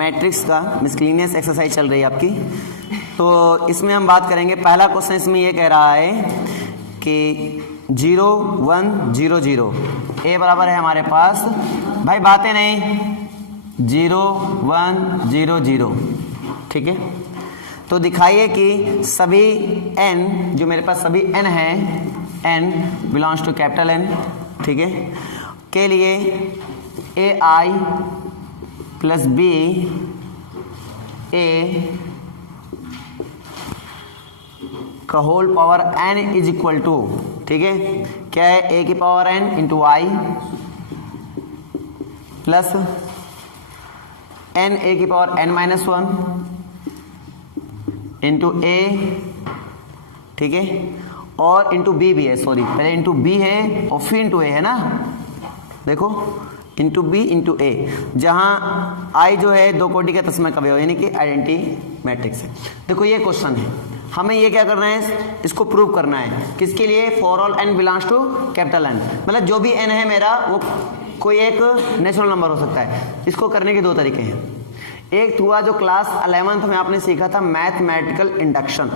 Matrix का miscellaneous exercise चल रही है आपकी। तो इसमें हम बात करेंगे, पहला क्वेश्चन इसमें ये कह रहा है कि 0 1 0 0 ए बराबर है हमारे पास, भाई बातें नहीं, 0 1 0 0, ठीक है। तो दिखाइए कि सभी n, जो मेरे पास सभी n है, n belongs to capital N, ठीक है, के लिए ai प्लस b a का whole power n is equal to, ठीक है, क्या है, a की power n into I plus n a की power n minus 1 into a, ठीक है, और इंटू b भी है, सॉरी पहले इंटू b है और फिर इंटू a है ना, देखो इंटू b इंटू a, जहां i जो है दो कोटि के तस्मै का अवयव यानी कि आइडेंटिटी मैट्रिक्स है। देखो ये क्वेश्चन है, हमें ये क्या करना है, इसको प्रूव करना है, किसके लिए, for all n belongs to capital N, मतलब जो भी n है मेरा वो कोई एक नेचुरल नंबर हो सकता है। इसको करने के दो तरीके हैं, एक हुआ जो क्लास 11th में आपने सीखा था मैथमेटिकल इंडक्शन,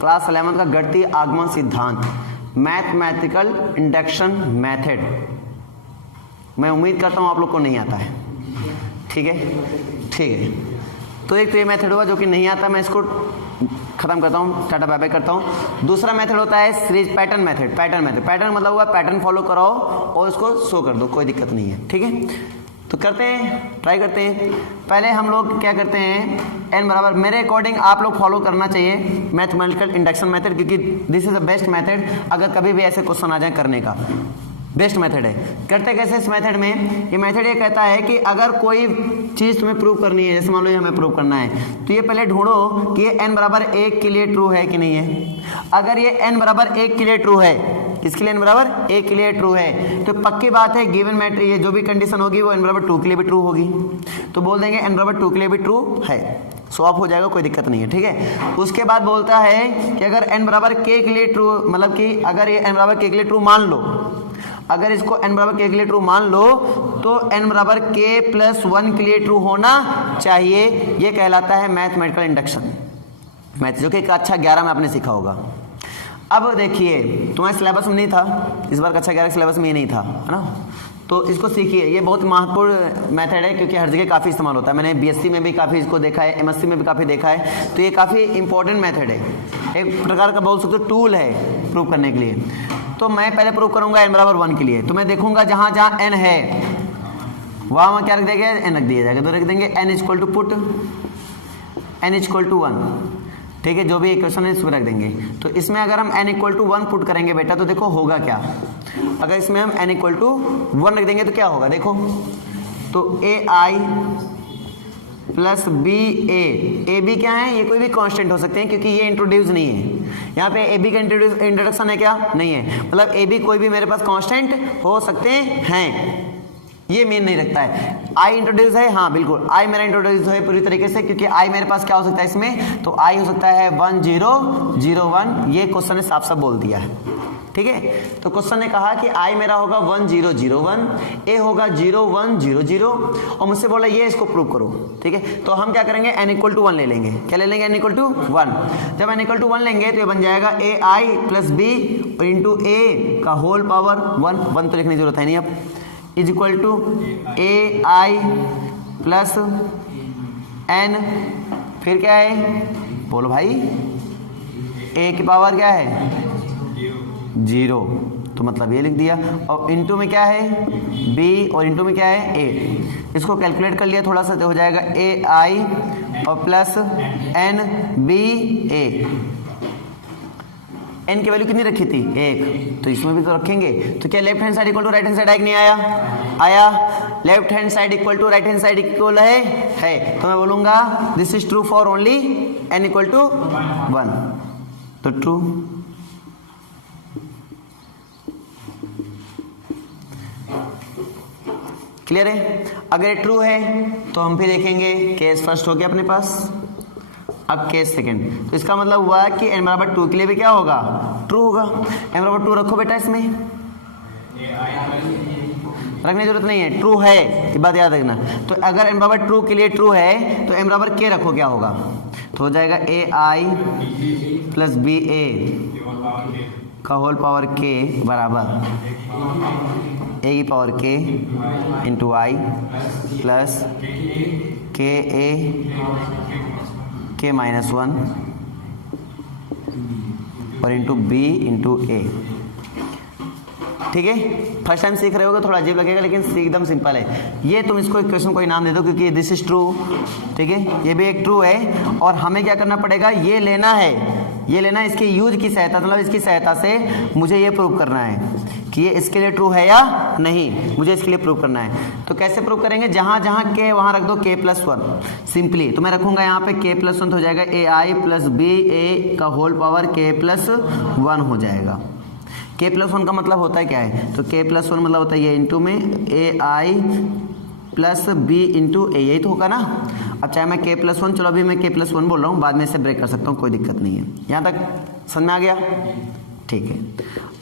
क्लास 11th का गणितीय आगमन सिद्धांत, मैथमेटिकल इंडक्शन मेथड, मैं उम्मीद करता हूं आप लोग को नहीं आता है, ठीक है, ठीक है। तो एक तो ये मेथड हुआ जो कि नहीं आता, मैं इसको खत्म करता हूँ, टाटा बाय बाय करता हूँ। दूसरा मेथड होता है सीरीज पैटर्न मेथड, पैटर्न मतलब हुआ पैटर्न फॉलो कराओ और उसको शो कर दो, कोई दिक्कत नहीं है, ठीक है। तो करते हैं, ट्राई करते हैं। पहले हम लोग क्या करते हैं, n बराबर, मेरे अकॉर्डिंग आप लोग फॉलो करना चाहिए मैथमेटिकल इंडक्शन मेथड, क्योंकि this is the best method अगर कभी भी ऐसे क्वेश्चन आ जाए करने का, बेस्ट मेथड है। करते कैसे इस मेथड में, ये मेथड ये कहता है कि अगर कोई चीज तुम्हें प्रूव करनी है, जैसे मान लो ये हमें प्रूव करना है, तो ये पहले ढूंढो कि ये n बराबर 1 के लिए ट्रू है कि नहीं है। अगर ये n बराबर 1 के लिए ट्रू है, किसके लिए n बराबर 1 के लिए ट्रू है, तो पक्की बात है गिवन मैट्रिक्स ये जो भी कंडीशन होगी वो n बराबर 2 के लिए भी ट्रू होगी, तो बोल देंगे n बराबर 2 के लिए भी ट्रू है, स्वैप हो जाएगा, कोई दिक्कत नहीं है, ठीक है। उसके बाद बोलता है कि अगर n बराबर k के लिए ट्रू, मतलब कि अगर ये n बराबर k के लिए ट्रू मान लो, अगर इसको n बराबर k के लिए ट्रू मान लो तो n बराबर k प्लस 1 के लिए ट्रू होना चाहिए, ये कहलाता है मैथमेटिकल इंडक्शन मैथ, जो कि कक्षा 11 में आपने सीखा होगा। अब देखिए तुम्हारे सिलेबस में नहीं था, इस बार कक्षा 11 सिलेबस में ये नहीं था, है ना, तो इसको सीखिए, ये बहुत महत्वपूर्ण मेथड है क्योंकि हर जगह काफ़ी इस्तेमाल होता है, मैंने बीएससी में भी काफ़ी इसको देखा है, एमएससी में भी काफ़ी देखा है, तो ये काफ़ी इंपॉर्टेंट मेथड है, एक प्रकार का बोल सकते हो टूल है प्रूव करने के लिए। तो मैं पहले प्रूव करूंगा n बराबर 1 के लिए, तो मैं देखूंगा जहां जहां n है वहां क्या रख देंगे, n रख दिया जाएगा, तो रख देंगे n equal to put n equal to 1, ठीक है, जो भी इक्वेशन है इसमें रख देंगे। तो इसमें अगर हम n इक्वल टू 1 पुट करेंगे बेटा, तो देखो होगा क्या, अगर इसमें हम n इक्वल टू 1 रख देंगे तो क्या होगा, देखो, तो ai plus B A B क्या है, ये कोई भी कांस्टेंट हो सकते हैं क्योंकि ये इंट्रोड्यूस नहीं है, यहाँ पे ए बी का इंट्रोडक्शन है क्या, नहीं है, मतलब ए बी कोई भी मेरे पास कांस्टेंट हो सकते हैं, ये मीन नहीं रखता है। आई इंट्रोड्यूस है, हाँ बिल्कुल आई मेरा इंट्रोड्यूस है पूरी तरीके से, क्योंकि आई मेरे पास क्या हो सकता है इसमें, तो आई हो सकता है 1 0 0 1, ये क्वेश्चन ने साफ साफ बोल दिया है, ठीक है। तो क्वेश्चन ने कहा कि आई मेरा होगा 1 0 0 1, ए होगा 0 1 0 0, और मुझसे बोला ये इसको प्रूव करो, ठीक है। तो हम क्या करेंगे, n इक्वल टू 1 ले लेंगे, क्या ले लेंगे, n इक्वल टू 1, जब n इक्वल टू 1 लेंगे तो ये बन जाएगा ए आई प्लस बी इंटू ए का होल पावर 1 तो लिखने की जरूरत है नहीं अब, is equal to A I plus n, फिर क्या है, बोलो भाई, a की पावर क्या है 0, तो मतलब ये लिख दिया, और इंटू में क्या है b और इंटू में क्या है a, इसको कैलकुलेट कर लिया थोड़ा सा, तो हो जाएगा ए आई और plus n b a, n की वैल्यू कितनी रखी थी 1, तो इसमें भी तो रखेंगे, तो क्या left hand side equal to right hand side आएगा, नहीं आया, left hand side equal to right hand side equal है, तो मैं बोलूंगा this is true for only n equal to 1, तो ट्रू, क्लियर है। अगर ये ट्रू है तो हम फिर देखेंगे केस फर्स्ट हो गया अपने पास, अब केस सेकंड, तो इसका मतलब हुआ कि n बराबर 2 के लिए भी क्या होगा, ट्रू होगा, n बराबर 2 रखो बेटा इसमें, रखने की जरूरत नहीं है, ट्रू है, ये बात याद रखना। तो अगर m बराबर ट्रू के लिए ट्रू है तो m बराबर k रखो, क्या होगा, तो हो जाएगा ai प्लस बी ए का होल पावर k बराबर a की power k into I plus के ए के माइनस 1 और इंटू बी इंटू ए। ठीक है, फर्स्ट टाइम सीख रहे होगे, थोड़ा अजीब लगेगा लेकिन एकदम सिंपल है। ये तुम इसको इक्वेशन कोई नाम दे दो क्योंकि दिस इज ट्रू, ठीक है, ये भी एक ट्रू है। और हमें क्या करना पड़ेगा, ये लेना है, ये लेना है इसके यूज की सहायता, मतलब इसकी सहायता से मुझे ये प्रूव करना है कि ये इसके लिए ट्रू है या नहीं, मुझे इसके लिए प्रूव करना है। तो कैसे प्रूव करेंगे, जहां जहां के वहां रख दो k प्लस 1 सिंपली। तो मैं रखूंगा यहाँ पे k प्लस 1 तो हो जाएगा ए आई प्लस बी ए का होल पावर k प्लस 1 हो जाएगा। k प्लस 1 का मतलब होता है क्या है, तो k प्लस 1 मतलब होता है ये इंटू में ए आई प्लस बी इंटू ए, यही तो होगा ना। अब चाहे मैं k प्लस 1, चलो अभी मैं k प्लस 1 बोल रहा हूँ, बाद में इसे ब्रेक कर सकता हूँ, कोई दिक्कत नहीं है। यहाँ तक समझ में आ गया, ठीक है।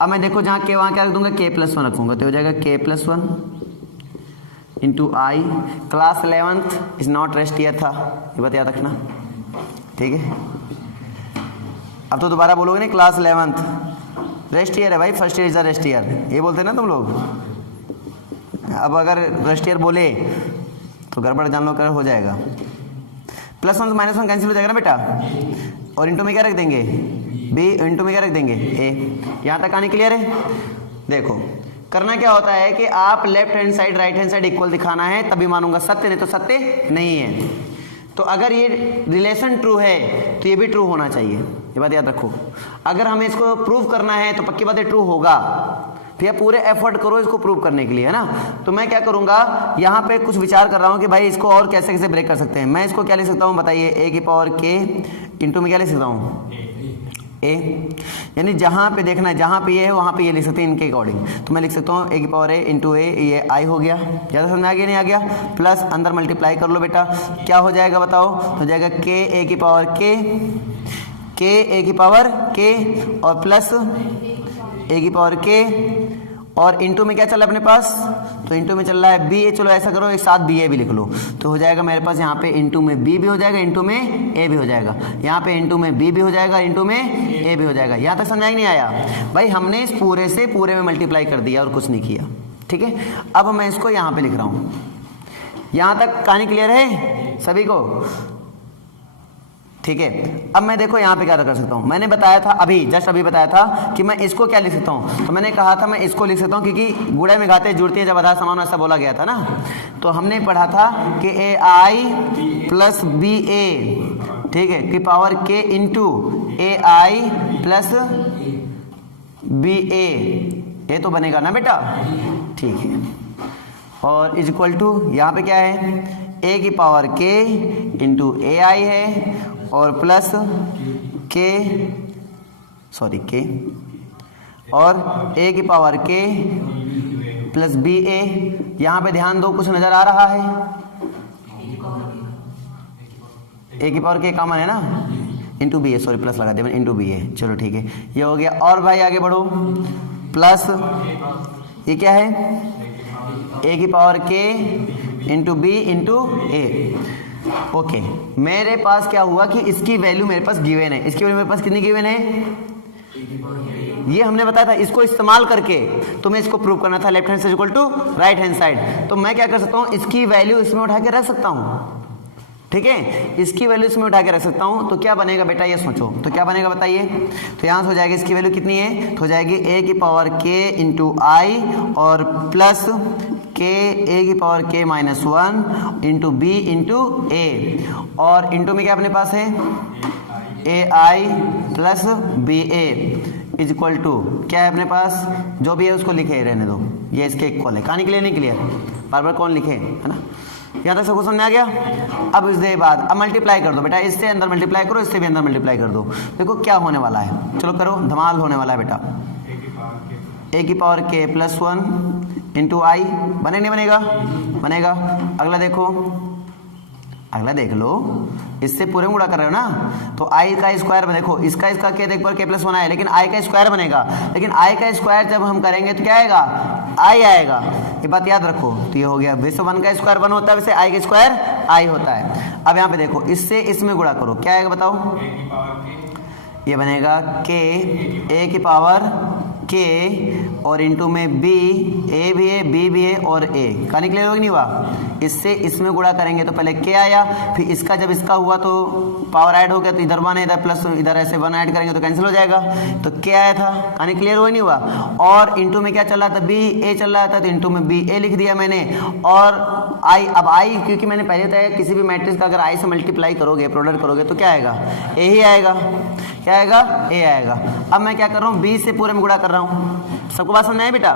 अब मैं देखो जहाँ के वहाँ क्या रख दूंगा, k प्लस 1 रखूंगा तो हो जाएगा k plus 1 into I. Class 11th is not rest year था, ये बात याद रखना, ठीक है। अब तो दोबारा बोलोगे नहीं, क्लास 11th रेस्ट ईयर है भाई, first year is a rest year, ये बोलते हैं ना तुम लोग। अब अगर रेस्ट ईयर बोले तो गड़बड़ जान लो कर हो जाएगा। प्लस 1 माइनस 1 कैंसिल हो जाएगा ना बेटा, और इंटू में क्या रख देंगे, बी इंटू में क्या रख देंगे ए। यहाँ तक आने क्लियर है। देखो करना क्या होता है कि आप left hand side right hand side equal दिखाना है, तभी मानूंगा सत्य, नहीं तो सत्य नहीं है। तो अगर ये रिलेशन ट्रू है तो ये भी ट्रू होना चाहिए, ये बात याद रखो। अगर हमें इसको प्रूव करना है तो पक्की बात है ट्रू होगा, तो पूरे एफर्ट करो इसको प्रूव करने के लिए, है ना। तो मैं क्या करूंगा, यहाँ पे कुछ विचार कर रहा हूँ कि भाई इसको और कैसे कैसे ब्रेक कर सकते हैं। मैं इसको क्या लिख सकता हूँ बताइए, ए की पावर के इंटू में क्या लिख सकता हूँ ए, यानी जहाँ पे देखना है, जहाँ पे ये है वहाँ पे ये लिख सकते हैं इनके अकॉर्डिंग। तो मैं लिख सकता हूँ ए की पावर ए इंटू ए, ये आई हो गया, ज़्यादा समझ में आ गया नहीं आ गया। प्लस अंदर मल्टीप्लाई कर लो बेटा, क्या हो जाएगा बताओ, हो जाएगा के ए की पावर के ए की पावर के और प्लस ए की पावर के और इंटू में क्या चल रहा है अपने पास, तो इंटू में चल रहा है बी ए। चलो ऐसा करो एक साथ बी ए भी लिख लो, तो हो जाएगा मेरे पास यहाँ पे इंटू में बी भी हो जाएगा, इंटू में ए भी हो जाएगा, यहाँ पे इंटू में बी भी हो जाएगा, इंटू में ए भी हो जाएगा। यहाँ तक समझ नहीं आया भाई, हमने इस पूरे से पूरे में मल्टीप्लाई कर दिया और कुछ नहीं किया, ठीक है। अब मैं इसको यहाँ पे लिख रहा हूँ, यहाँ तक कहानी क्लियर है सभी को, ठीक है। अब मैं देखो यहाँ पे क्या कर सकता हूँ, मैंने बताया था अभी जस्ट अभी बताया था कि मैं इसको क्या लिख सकता हूँ, तो मैंने कहा था मैं इसको लिख सकता हूँ क्योंकि गुड़े में घाते जुड़ती है जब आधा समान ऐसा बोला गया था ना। तो हमने पढ़ा था कि ए आई प्लस बी ए, ठीक है, की पावर के into A I plus B ए, ये तो बनेगा ना बेटा, ठीक है। और इज इक्वल टू यहाँ पे क्या है, ए की पावर के इंटू ए आई है और प्लस के और ए की पावर के प्लस बी ए। यहाँ पे ध्यान दो, कुछ नजर आ रहा है, ए की पावर के कॉमन है ना, इंटू बी ए, सॉरी प्लस लगा दिया मैंने, इंटू बी ए, चलो ठीक है ये हो गया। और भाई आगे बढ़ो, प्लस ये क्या है, ए की पावर के इंटू बी इंटू ए, ओके। मेरे पास क्या हुआ कि इसकी वैल्यू मेरे पास गिवन है, इसकी वैल्यू मेरे पास कितनी गिवन है, ये हमने बताया था। इसको इस्तेमाल करके तुम्हें इसको प्रूव करना था left hand side equal to right hand side. तो मैं क्या कर सकता हूँ, इसकी वैल्यू इसमें उठा के रख सकता हूँ, ठीक है, इसकी वैल्यू इसमें उठा के रख सकता हूँ। तो क्या बनेगा बेटा ये सोचो, तो क्या बनेगा बताइए, तो यहाँ से हो जाएगी इसकी वैल्यू कितनी है, तो हो जाएगी ए की पावर के इंटू आई और प्लस के ए की पावर के minus 1 into B into A, और इंटू में क्या अपने पास है A I plus B A is equal to क्या है अपने पास, जो भी है उसको लिखे रहने दो, ये इसके इक्वल है। कहानी क्लियर नहीं क्लियर, बार बार कौन लिखे, है ना। यहाँ तक सबको समझ में आ गया। अब इसके बाद अब मल्टीप्लाई कर दो बेटा, इससे अंदर मल्टीप्लाई करो, इससे भी अंदर मल्टीप्लाई कर दो। देखो क्या होने वाला है, चलो करो, धमाल होने वाला है बेटा। ए की पावर के प्लस 1 इंटू आई, बने नहीं बनेगा, बनेगा। अगला देखो, अगला देख लो, इससे पूरे में गुणा कर रहे हो ना, तो आई का स्क्वायर में देखो, इसका के देख पर के प्लस 1 आया, लेकिन आई का स्क्वायर बनेगा, लेकिन आई का स्क्वायर जब हम करेंगे तो क्या आएगा, आई आएगा। ये बात याद रखो। तो ये हो गया, वैसे 1 का स्क्वायर 1 होता है, वैसे i का स्क्वायर i होता है। अब यहाँ पे देखो, इससे इसमें गुणा करो, क्या आएगा बताओ? ये बनेगा k a की पावर k और इंटू में b, a भी है b भी है और a। कहानी क्लियर होगी नहीं हुआ? इससे इसमें गुणा करेंगे तो पहले k आया, फिर इसका जब इसका हुआ तो पावर ऐड हो गया, तो इधर 1 है, इधर प्लस, इधर ऐसे 1 ऐड करेंगे तो कैंसिल हो जाएगा, तो k आया था। कहानी क्लियर हुआ नहीं हुआ? और इंटू में क्या चल रहा था? b a चल रहा था, तो इंटू में b a लिख दिया मैंने। और i, अब i क्योंकि मैंने पहले बताया किसी भी मैट्रिक्स का अगर i से मल्टीप्लाई करोगे, प्रोडक्ट करोगे तो क्या आएगा? a ही आएगा। क्या आएगा? a आएगा। अब मैं क्या कर रहा हूँ? b से पूरे में गुणा कर रहा हूँ। सबको बात समझ में आई बेटा?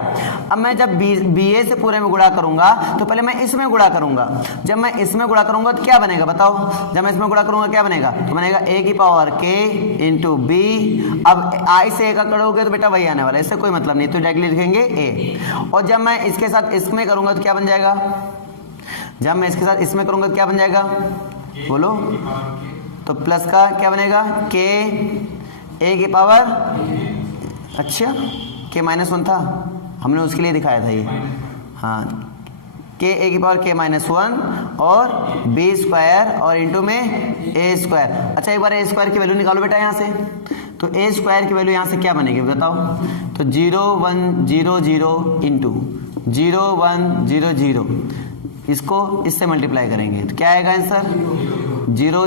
अब मैं जब ba से पूरे में गुणा करूंगा तो पहले मैं इसमें गुणा करूंगा। जब मैं इसमें गुणा करूंगा तो क्या बनेगा बताओ? जब मैं इसमें गुणा करूंगा क्या बनेगा? तो बनेगा a की पावर k इंटू b। अब i से a का करोगे तो बेटा वही आने वाला है, इससे कोई मतलब नहीं, तो डायरेक्टली लिखेंगे a। और जब मैं इसके साथ इसमें करूंगा तो क्या बन जाएगा? जब मैं इसके साथ इसमें करूंगा तो क्या बन जाएगा? बोलो। तो प्लस का क्या बनेगा? k a की पावर, अच्छा k -1 था, हमने उसके लिए दिखाया था ये। हाँ, k a की पावर k -1 और b स्क्वायर और इंटू में a स्क्वायर। अच्छा एक बार a स्क्वायर की वैल्यू निकालो बेटा यहाँ से। तो a स्क्वायर की वैल्यू यहाँ से क्या बनेगी बताओ? तो 0 1 0 0 इंटू 0 1 0 0, इसको इससे मल्टीप्लाई करेंगे तो क्या आएगा आंसर? 0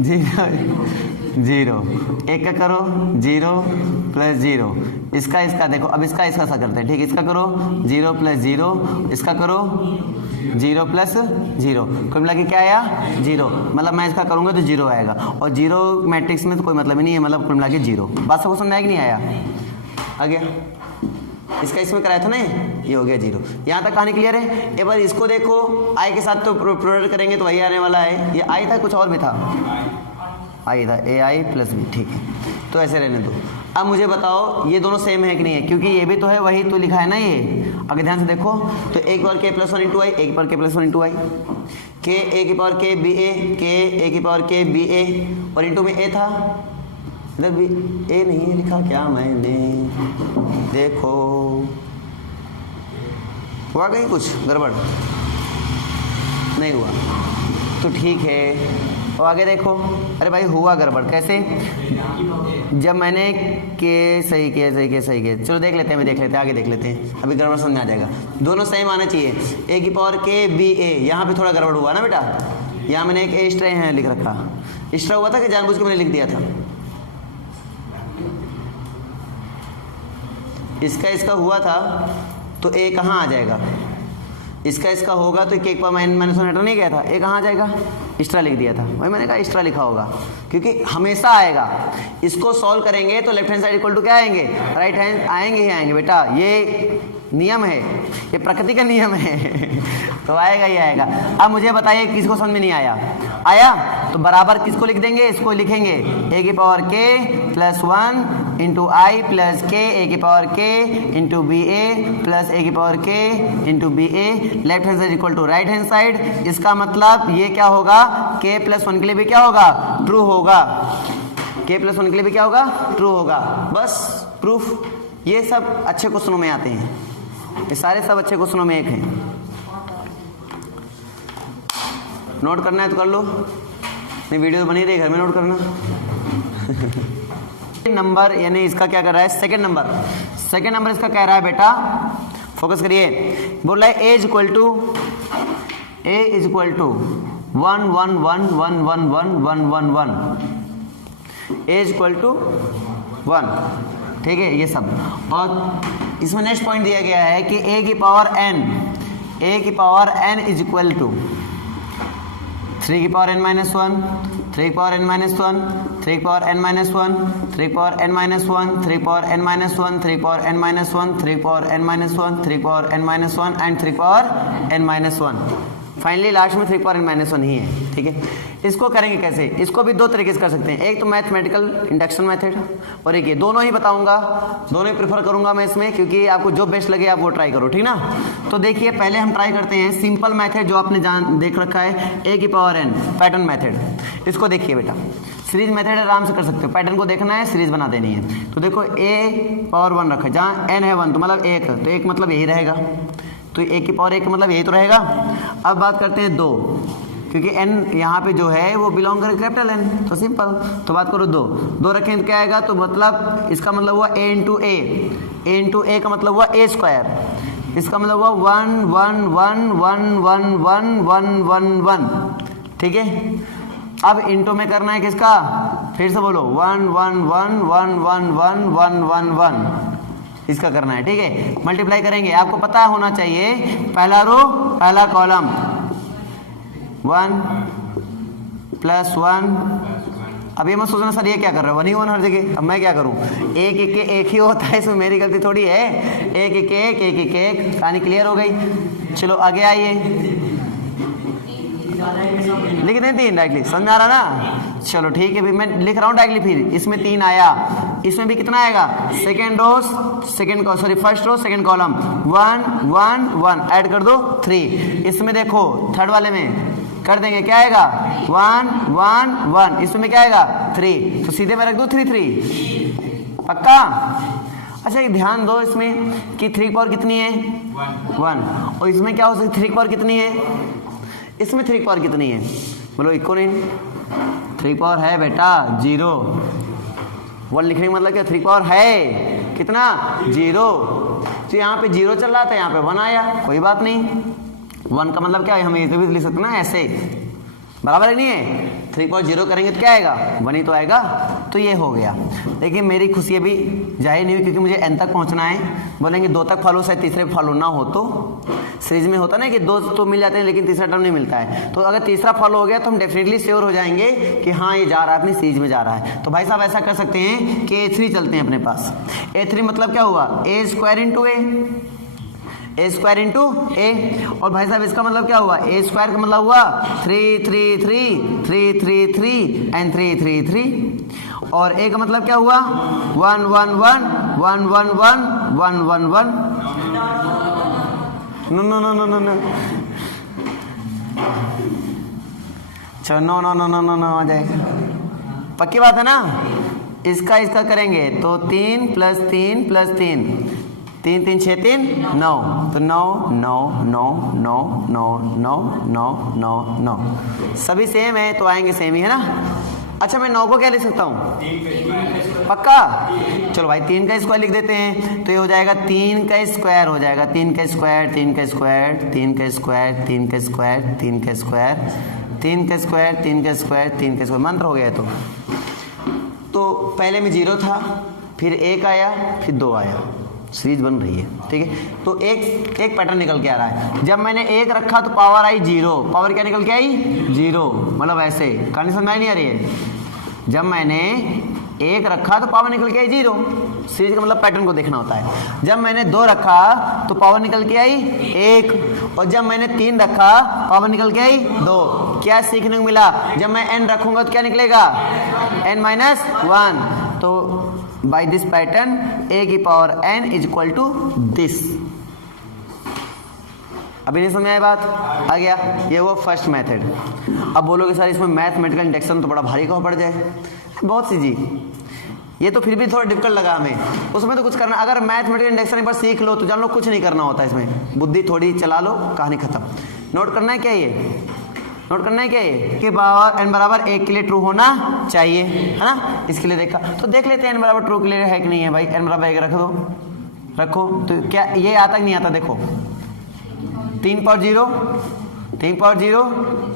0 0 एक का करो 0 प्लस 0, इसका देखो। अब इसका सा करते हैं, ठीक है? इसका करो 0 प्लस 0, इसका करो 0 प्लस 0, कुल मिला के क्या आया? 0। मतलब मैं इसका करूंगा तो 0 आएगा, और 0 मैट्रिक्स में तो कोई मतलब ही नहीं है, मतलब कुल मिला के 0। बात सबको समझ आया कि नहीं आया? आ गया? इसका इसमें कराया था ना, ये हो गया 0। यहाँ तक कहानी क्लियर है? एक बार इसको देखो, i के साथ तो प्रोडक्ट करेंगे तो वही आने वाला है। ये i था, कुछ और भी था? i था, ai प्लस b, ठीक है, तो ऐसे रहने दो। अब मुझे बताओ ये दोनों सेम है कि नहीं है? क्योंकि ये भी तो है, वही तो लिखा है ना ये। अगर ध्यान से देखो तो एक बार k + 1 इंटू आई, एक बार k + 1 into I, k a की power k b a, k a की पावर k b a, और इंटू में a था, इधर भी a नहीं लिखा क्या मैंने? देखो हुआ कहीं कुछ गड़बड़? नहीं हुआ तो ठीक है। और आगे देखो, अरे भाई हुआ गड़बड़ कैसे? जब मैंने के सही किया, चलो देख लेते हैं, देख लेते हैं, आगे देख लेते हैं, अभी गड़बड़ समझ में आ जाएगा। दोनों सेम आना चाहिए। a की पावर k b a, यहाँ पे थोड़ा गड़बड़ हुआ ना बेटा, यहाँ मैंने एक एक्स्ट्रा यहाँ लिख रखा। एक्स्ट्रा हुआ था कि जानबूझ के मैंने लिख दिया था? इसका हुआ था तो a कहाँ आ जाएगा? इसका होगा तो k पर -1 हटा नहीं गया था, a कहाँ आ जाएगा? एक्स्ट्रा लिख दिया था, वही मैंने कहा एक्स्ट्रा लिखा होगा, क्योंकि हमेशा आएगा। इसको सॉल्व करेंगे तो left hand side equal to क्या आएंगे? राइट हैंड आएंगे ही आएंगे बेटा, ये नियम है, ये प्रकृति का नियम है। तो आएगा ही आएगा। अब मुझे बताइए किसको समझ में नहीं आया? आया तो बराबर किसको लिख देंगे? इसको लिखेंगे a की power k + 1 into I plus k a की power k into B A plus a की power k into B A, left hand side equal to right hand side. इसका मतलब ये क्या होगा? k + 1 के लिए भी क्या होगा? ट्रू होगा। k + 1 के लिए भी क्या होगा? ट्रू होगा। बस प्रूफ। ये सब अच्छे क्वेश्चनों में आते हैं, ये सारे सब अच्छे क्वेश्चनों में एक हैं। नोट करना है तो कर लो, नहीं वीडियो बनी रही, घर में नोट करना। नंबर यानी इसका क्या कर रहा है? सेकंड नंबर इसका कह रहा है बेटा, फोकस करिए, बोल रहा है a equal to 1 1 1 1 1 1 1 1 1, a equal to 1, ठीक है ये सब। और इसमें नेक्स्ट पॉइंट दिया गया है कि a की power n is equal to 3 की पावर n -1, 3 की पावर n -1, 3 की पावर n -1, 3 की पावर n -1, 3 की पावर n -1, 3 की पावर n -1, 3 की पावर n -1, 3 की पावर n -1 एंड 3 की पावर n -1। फाइनली लास्ट में 3 की पावर n -1 ही है, ठीक है। इसको करेंगे कैसे? इसको भी दो तरीके से कर सकते हैं, एक तो मैथमेटिकल इंडक्शन मेथड और एक ये, दोनों ही बताऊंगा, दोनों ही प्रेफर करूंगा मैं इसमें, क्योंकि आपको जो बेस्ट लगे आप वो ट्राई करो, ठीक ना। तो देखिए पहले हम ट्राई करते हैं सिंपल मेथड जो आपने देख रखा है, a की पावर n पैटर्न मेथड। इसको देखिए बेटा, सीरीज मेथड आराम से कर सकते हो, पैटर्न को देखना है, सीरीज बना देनी है। तो देखो a पावर 1 रखा है, जहाँ n है 1 तो मतलब 1, तो 1 मतलब यही रहेगा, तो a की पावर 1 मतलब यही तो रहेगा। अब बात करते हैं 2, क्योंकि n यहाँ पे जो है वो बिलोंग करे कैपिटल n, तो सिंपल, तो बात करो 2 रखें तो क्या आएगा, तो मतलब इसका मतलब हुआ a इंटू a का मतलब हुआ a स्क्वायर, इसका मतलब हुआ 1 1 1 1 1 1 1 1 1, ठीक है। अब इंटू में करना है किसका, फिर से बोलो 1 1 1 1 1 1 1 1 1, इसका करना है, ठीक है। मल्टीप्लाई करेंगे, आपको पता होना चाहिए पहला रो पहला कॉलम 1 प्लस 1। अब ये मत सोचना सर ये क्या कर रहा है, 1 ही 1 हर जगह, अब मैं क्या करूं, एक ही होता है, इसमें मेरी गलती थोड़ी है, एक, कहानी क्लियर हो गई। चलो आगे आइए, लिख दें 3 डायरेक्टली, समझ आ रहा ना, चलो ठीक है, मैं लिख रहा हूँ डायरेक्टली। फिर इसमें 3 आया, इसमें भी कितना आएगा, first row second column 1 1 1, add कर दो 3, इसमें देखो थर्ड वाले में कर देंगे, क्या आएगा 1 1 1, इसमें क्या आएगा 3, तो सीधे में रख दो 3 3, पक्का। अच्छा एक ध्यान दो इसमें कि 3 पावर कितनी है 1, और इसमें क्या हो सकती है 3 पावर कितनी है, इसमें 3 पावर कितनी है, बोलो इक्वल इन 3 पावर है बेटा 0, 1 लिखने का मतलब क्या 3 पावर है कितना 0, तो यहाँ पे 0 चल रहा था, यहाँ पे 1 आया, कोई बात नहीं। 1 का मतलब क्या है, हम इसे भी लिख सकते ना ऐसे, बराबर है नहीं है, 3 पावर 0 करेंगे तो क्या आएगा 1 ही तो आएगा, तो ये हो गया। लेकिन मेरी खुशी अभी जाहिर नहीं हुई, क्योंकि मुझे n तक पहुंचना है। बोलेंगे 2 तक फॉलो, शायद तीसरे फॉलो ना हो, तो सीरीज में होता ना कि 2 तो मिल जाते हैं लेकिन तीसरा टर्म नहीं मिलता है, तो अगर तीसरा फॉलो हो गया तो हम डेफिनेटली श्योर हो जाएंगे कि हाँ ये जा रहा है अपनी सीरीज में जा रहा है। तो भाई साहब ऐसा कर सकते हैं कि a3 चलते हैं अपने पास, a3 मतलब क्या हुआ a स्क्वायर इंटू a, और भाई साहब इसका मतलब क्या हुआ a स्क्वायर का मतलब हुआ 3 3 3 3 3 3 एंड 3 3 3, और a का मतलब क्या हुआ 1 1 1 1 1 1 1 1 1, नो चलो नो आ जाएगा, पक्की बात है ना। इसका करेंगे तो 3 + 3 + 3 3 3 6 3 9, तो 9 9 9 9 9 9 9 9 9, सभी सेम है तो आएंगे सेम ही है ना। अच्छा मैं 9 को क्या लिख सकता हूँ, पक्का, चलो भाई 3 का स्क्वायर लिख देते हैं, तो ये हो जाएगा 3 का स्क्वायर हो जाएगा, 3 का स्क्वायर 3 का स्क्वायर 3 का स्क्वायर 3 का स्क्वायर 3 का स्क्वायर 3 का स्क्वायर 3 का स्क्वायर 3 का स्क्वायर, मंत्र हो गया। तो पहले में 0 था, फिर 1 आया, फिर 2 आया, सीरीज बन रही है, ठीक है। तो एक पैटर्न निकल के आ रहा है, जब मैंने 1 रखा तो पावर आई 0, पावर क्या निकल के आई 0, मतलब ऐसे कहानी समझ नहीं आ रही है। जब मैंने 1 रखा तो पावर निकल के आई 0, सीरीज का मतलब पैटर्न को देखना होता है। जब मैंने 2 रखा तो पावर निकल के आई 1, और जब मैंने 3 रखा पावर निकल के आई 2। क्या सीखने को मिला, जब मैं n रखूंगा तो क्या निकलेगा n - 1, तो बाय दिस पैटर्न a की power n is equal to this. अभी नहीं समझ आया बात, आ गया, ये वो फर्स्ट मेथड। अब बोलोगे सर इसमें मैथमेटिकल इंडक्शन तो बड़ा भारी कहो पड़ जाए, बहुत सी जी, ये तो फिर भी थोड़ा डिफिकल्ट लगा हमें, उसमें तो कुछ करना, अगर मैथमेटिकल इंडक्शन एक बार सीख लो तो जान लो कुछ नहीं करना होता इसमें, बुद्धि थोड़ी चला लो, कहानी खत्म। नोट करना है क्या, ये नोट करना है क्या, ये कि पावर n बराबर 1 के लिए ट्रू होना चाहिए, है ना। इसके लिए देखा तो देख लेते हैं n बराबर ट्रू के लिए है कि नहीं है। भाई n बराबर 1 रख दो, रखो, तो क्या ये आता कि नहीं आता, देखो 3 पावर 0 3 पावर 0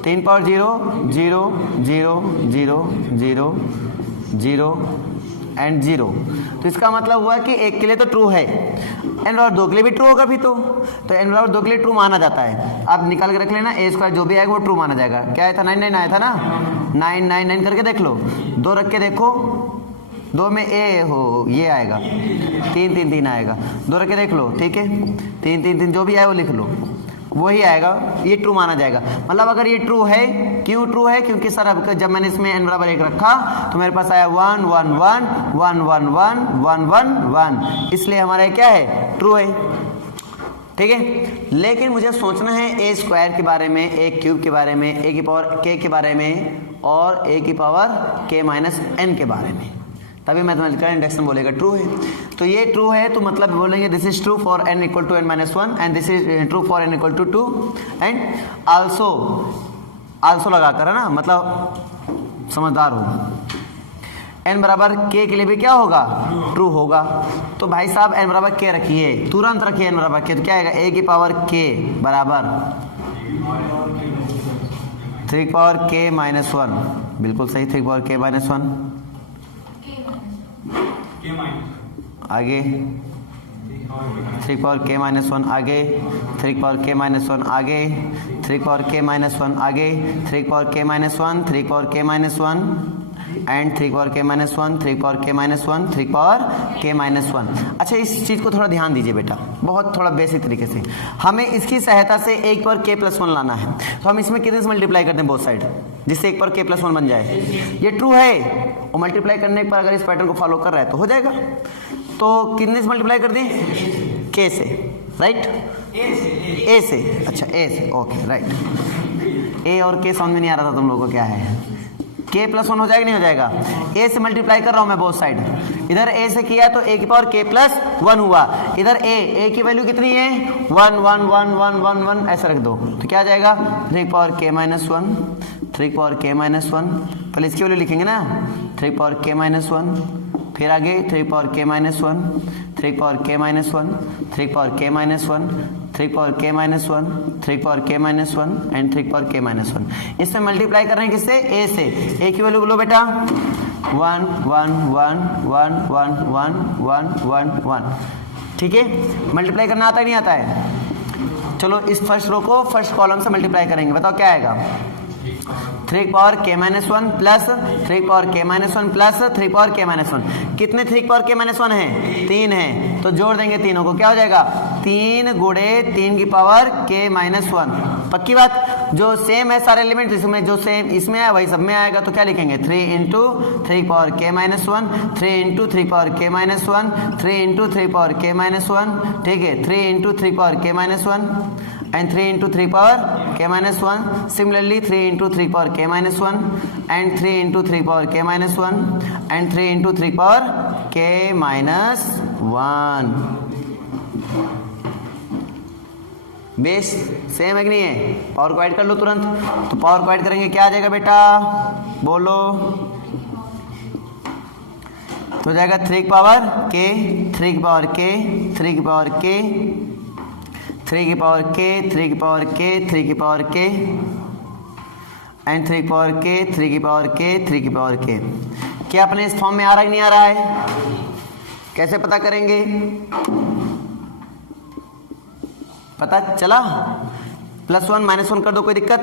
3 पावर 0 0 0 0 0 0 एंड 0, तो इसका मतलब हुआ कि 1 के लिए तो ट्रू है, n बराबर 2 के लिए भी ट्रू होगा भी, तो n बराबर 2 के लिए ट्रू माना जाता है। आप निकाल के रख लेना, a स्क्वायर जो भी आएगा वो ट्रू माना जाएगा। क्या आया था 9 9 आया था ना, 9 9 9 करके देख लो, 2 रख के देखो, 2 में a हो ये आएगा, 3 3 3 आएगा, 2 रख के देख लो, ठीक है, 3 3 3 जो भी आए वो लिख लो, वही आएगा, ये ट्रू माना जाएगा। मतलब अगर ये ट्रू है, क्यों ट्रू है, क्योंकि सर अब जब मैंने इसमें n बराबर 1 रखा तो मेरे पास आया 1 1 1 1 1 1 1 1 1, इसलिए हमारा क्या है ट्रू है। ठीक है। लेकिन मुझे सोचना है ए स्क्वायर के बारे में, ए क्यूब के बारे में, ए की पावर के के बारे में और ए की पावर के माइनस एन के बारे में, तभी मैथमेटिकल इंडक्शन बोलेगा ट्रू है। तो ये ट्रू है तो मतलब बोलेंगे this is true for n equal to n minus one and this is true for n equal to two and also लगाकर, है ना, मतलब समझदार हो। n बराबर k के लिए भी क्या होगा, ट्रू होगा। तो भाई साहब n बराबर k रखिए, तुरंत रखिए n बराबर k, तो क्या आएगा a की पावर k बराबर 3 की पावर k माइनस वन, बिल्कुल सही, 3 की पावर k माइनस वन। आगे 3 की पावर k माइनस वन, आगे 3 की पावर k माइनस वन, आगे 3 की पावर k माइनस वन, आगे 3 की पावर k माइनस वन, 3 की power k minus one and 3 की पावर k माइनस वन, 3 की पावर k माइनस वन, 3 की पावर k माइनस वन। अच्छा, इस चीज को थोड़ा ध्यान दीजिए बेटा, बहुत थोड़ा बेसिक तरीके से। हमें इसकी सहायता से 1 पर k प्लस वन लाना है, तो हम इसमें कितने से मल्टीप्लाई करते हैं बोथ साइड, जिससे 1 पर k प्लस वन बन जाए। ये ट्रू है और मल्टीप्लाई करने पर अगर इस पैटर्न को फॉलो कर रहा है तो हो जाएगा। तो कितने से मल्टीप्लाई कर दें, k से, राइट, a से, अच्छा a से, ओके राइट। a और k समझ में नहीं आ रहा था तुम लोगों को क्या है, k प्लस वन हो जाएगा नहीं हो जाएगा, a से मल्टीप्लाई कर रहा हूं मैं बोथ साइड, इधर a से किया तो a की पावर k प्लस वन हुआ, इधर a की वैल्यू कितनी है 1 1 1 1 1 1 ऐसे रख दो, तो क्या आ जाएगा 3 की पावर k माइनस वन, 3 की पावर k माइनस वन, पहले इसकी वैल्यू लिखेंगे ना, 3 की पावर k माइनस वन, फिर आगे 3 की पावर k माइनस वन, 3 की पावर k माइनस वन, 3 की पावर k माइनस वन, 3 की पावर k माइनस वन, 3 की power k minus one and 3 की पावर k माइनस वन। इसमें मल्टीप्लाई कर रहे हैं किससे, a से, a की वैल्यू बोलो बेटा 1 1 1 1 1 1 1 1 1, ठीक है। मल्टीप्लाई करना आता है नहीं आता है, चलो इस फर्स्ट रो को फर्स्ट कॉलम से मल्टीप्लाई करेंगे, बताओ क्या आएगा, 3 की power k minus one plus 3 की power k minus one plus 3 की पावर k माइनस वन। कितने 3 की पावर k माइनस वन है, 3 है, तो जोड़ देंगे तीनों को, क्या हो जाएगा 3 गुणे 3 की पावर k माइनस वन। पक्की बात, जो सेम है सारे एलिमेंट, इसमें जो सेम इसमें है वही सब में आएगा, तो क्या लिखेंगे 3 इंटू 3 की power k minus one, 3 into 3 की power k minus one, 3 into 3 की पावर k माइनस वन, ठीक है, 3 इंटू 3 की power k minus one and 3 into 3 power k minus 1, similarly 3 into 3 power k minus 1 and 3 into 3 power k minus 1 and 3 into 3 power k minus 1। Base same है कि नहीं है, power को add कर लो तुरंत, तो पावर को ऐड करेंगे क्या आ जाएगा बेटा, बोलो, तो हो जाएगा 3 की पावर k, 3 की पावर k, 3 की पावर k, 3 की पावर k, 3 की पावर k, 3 की पावर k एंड 3 की पावर k, 3 की पावर k, 3 की पावर k। क्या अपने इस फॉर्म में आ रहा है कि नहीं आ रहा है, कैसे पता करेंगे, पता चला, प्लस वन माइनस वन कर दो, कोई दिक्कत,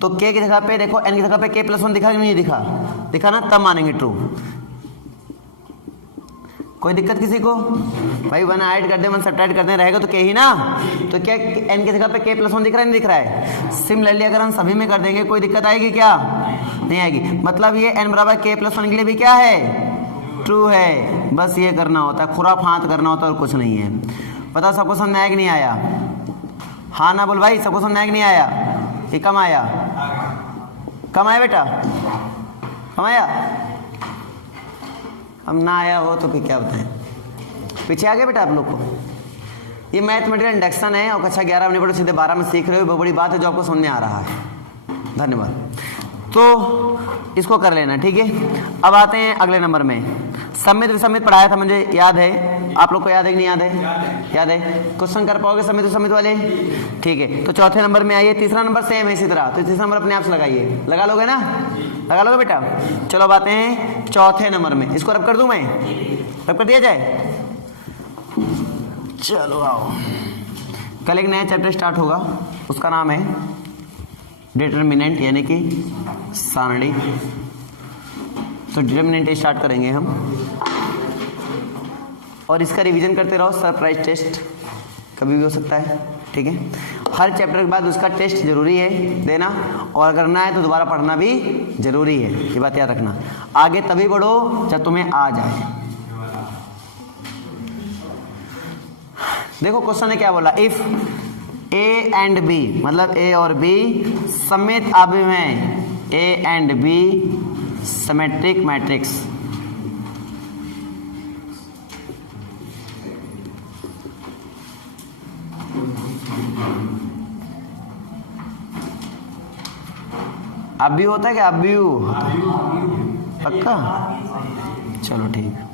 तो k की जगह पे देखो, n की जगह पे k प्लस वन दिखा कि नहीं दिखा, दिखा ना, तब मानेंगे ट्रू। कोई दिक्कत किसी को, भाई 1 ऐड कर दे 1 सब्ट्रैक्ट कर दे, रहेगा तो k ही ना, तो क्या n की जगह पे k प्लस वन दिख रहा है नहीं दिख रहा है। सिमिलरली अगर हम सभी में कर देंगे कोई दिक्कत आएगी क्या, नहीं आएगी, मतलब ये n बराबर k प्लस वन के लिए भी क्या है, ट्रू है। बस ये करना होता है, खुराफात करना होता है और कुछ नहीं है। पता सबको समझ में आया कि नहीं आया, हाँ ना बोल भाई, सबको समझ में आया कि नहीं आया, ये कम आया, कम आया बेटा, कम आया, हम ना आया हो तो फिर क्या बताएं, पीछे आ गया बेटा आप लोग को। ये मैथमेटिकल इंडक्शन है और कक्षा 11 में पढ़ो, सीधे 12 में सीख रहे हो, बहुत बड़ी बात है जो आपको समझ में आ रहा है, धन्यवाद। तो इसको कर लेना, ठीक है। अब आते हैं अगले नंबर में, समित विसमित पढ़ाया था, मुझे याद है, आप लोग को याद है कि नहीं याद है, याद है, क्वेश्चन कर पाओगे समित विसमित वाले, ठीक है। तो चौथे नंबर में आइए, तीसरा नंबर सेम है इसी तरह, तो तीसरा नंबर अपने आप से लगाइए, लगा लोगे ना, लगा लोगे बेटा। चलो अब आते हैं चौथे नंबर में, इसको रब कर दूं मैं, रब कर दिया जाए, चलो आओ। कल एक नया चैप्टर स्टार्ट होगा, उसका नाम है डिटर्मिनेंट, यानी कि सारणी। तो डिटर्मिनेंट स्टार्ट करेंगे हम, और इसका रिवीजन करते रहो, सरप्राइज टेस्ट कभी भी हो सकता है, ठीक है। हर चैप्टर के बाद उसका टेस्ट जरूरी है देना, और अगर ना है तो दोबारा पढ़ना भी जरूरी है, ये बात याद रखना। आगे तभी बढ़ो जब तुम्हें आ जाए। देखो क्वेश्चन ने क्या बोला, इफ ए एंड बी, मतलब ए और बी समेत अवयव हैं, A and B symmetric matrix, अभी होता है क्या, अभी पक्का, चलो ठीक।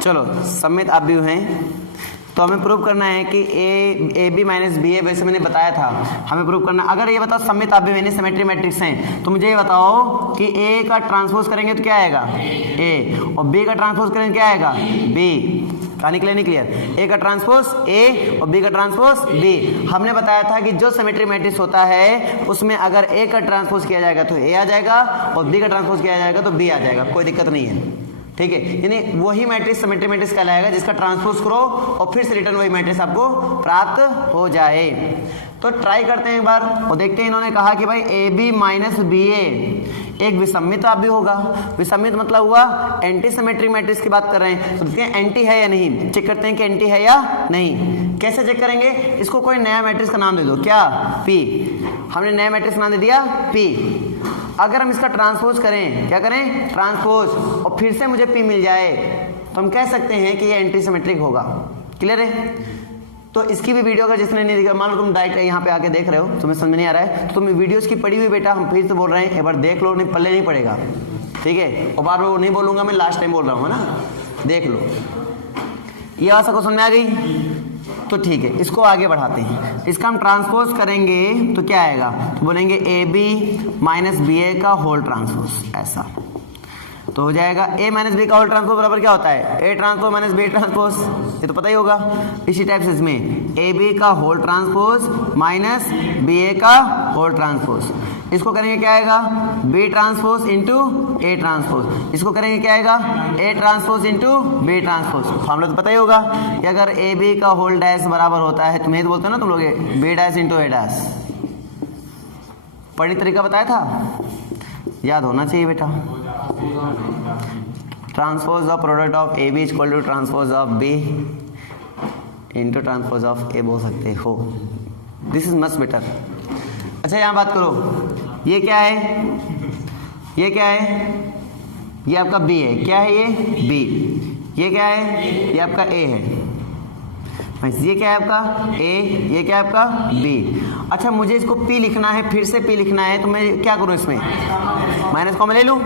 चलो समेत अवयव हैं, तो हमें प्रूव करना है कि ए बी माइनस बी ए, वैसे मैंने बताया था हमें प्रूव करना। अगर ये बताओ समेत अवयव यानी सिमेट्री मैट्रिक्स हैं, तो मुझे ये बताओ कि ए का ट्रांसपोज करेंगे तो क्या आएगा ए, और बी का ट्रांसपोज करेंगे क्या आएगा बी। कहानी क्लियर नहीं क्लियर, ए का ट्रांसपोज ए और बी का ट्रांसपोज बी। हमने बताया था कि जो सिमेट्री मैट्रिक्स होता है उसमें अगर ए का ट्रांसपोज किया जाएगा तो ए आ जाएगा, और बी का ट्रांसपोज किया जाएगा तो बी आ जाएगा, कोई दिक्कत नहीं है, ठीक है। यानी वही मैट्रिक्स सिमेट्री मैट्रिक्स कहलाएगा जिसका ट्रांसपोज करो और फिर से रिटर्न वही मैट्रिक्स आपको प्राप्त हो जाए। तो ट्राई करते हैं एक बार और देखते हैं। इन्होंने कहा कि भाई ए बी माइनस बी ए एक विसम्मित अवयव होगा। विसम्मित मतलब हुआ एंटी सिमेट्रिक मैट्रिक्स की बात कर रहे हैं, तो देखते हैं एंटी है या नहीं, चेक करते हैं कि एंटी है या नहीं। कैसे चेक करेंगे, इसको कोई नया मैट्रिक्स का नाम दे दो, क्या पी, हमने नया मैट्रिक्स नाम दे दिया पी। अगर हम इसका ट्रांसपोज करें, क्या करें ट्रांसपोज, और फिर से मुझे पी मिल जाए, तो हम कह सकते हैं कि ये एंटी सिमेट्रिक होगा। क्लियर है। तो इसकी भी वीडियो अगर जिसने नहीं देखा, मान लो तुम डायरेक्ट यहाँ पे आके देख रहे हो, तुम्हें समझ नहीं आ रहा है, तो तुम वीडियोस की पड़ी हुई बेटा हम फिर से बोल रहे हैं, एक बार देख लो, नहीं पल्ले नहीं पड़ेगा, ठीक है। और बार बार वो नहीं बोलूंगा, मैं लास्ट टाइम बोल रहा हूँ ना, देख लो। ये आशा को समझ में आ गई, तो ठीक है, इसको आगे बढ़ाते हैं। इसका हम ट्रांसपोज करेंगे तो क्या आएगा, तो बोलेंगे A B minus B A का होल ट्रांसपोज, ऐसा तो हो जाएगा। ए माइनस बी का होल ट्रांसपोज बराबर क्या होता है, A transpose minus B transpose, ये तो पता ही होगा। इसी टाइप से इसमें ए बी का whole transpose minus B A का होल ट्रांसपोज, इसको करेंगे क्या आएगा B transpose into A transpose, इसको करेंगे क्या आएगा A transpose into B transpose. Formula तो पता ही होगा कि अगर ए बी का होल डैश बराबर होता है, तुम्हें तो बोलते हो ना तुम लोग, B dash into A dash, पढ़ी तरीका बताया था, याद होना चाहिए बेटा। Transpose of product of A B is equal to transpose of B into transpose of A बोल सकते हो, दिस इज मच बेटर। अच्छा यहाँ बात करो, ये क्या है, ये क्या है, ये आपका बी है, क्या है ये बी, ये क्या है, ये आपका ए है, ये क्या है आपका ए, ये क्या है आपका बी। अच्छा मुझे इसको पी लिखना है, फिर से पी लिखना है, तो मैं क्या करूँ, इसमें माइनस कॉमन ले लूँ।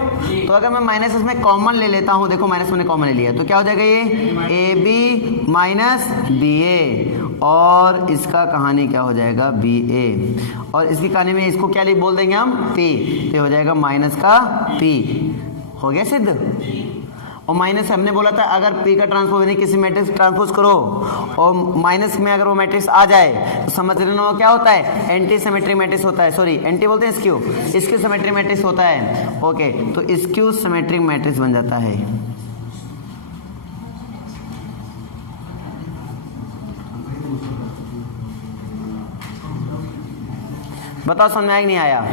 तो अगर मैं माइनस इसमें कॉमन ले लेता हूँ, देखो माइनस मैंने कॉमन ले लिया, तो क्या हो जाएगा ये ए बी माइनस बी ए, और इसका कहानी क्या हो जाएगा बी ए, और इसकी कहानी में इसको क्या बोल देंगे हम पी, तो हो जाएगा माइनस का पी, हो गया सिद्ध। और माइनस हमने बोला था अगर पी का ट्रांसपोज यानी किसी मैट्रिक्स ट्रांसपोज करो और माइनस में अगर वो मैट्रिक्स आ जाए तो समझ लेना वो क्या होता है एंटी सिमेट्रिक मैट्रिक्स होता है, सॉरी एंटी बोलते हैं स्क्यू, स्क्यू सिमेट्रिक मैट्रिक्स होता है। ओके, तो स्क्यू सिमेट्रिक मैट्रिक्स बन जाता है। बताओ समझ में आया कि नहीं आया,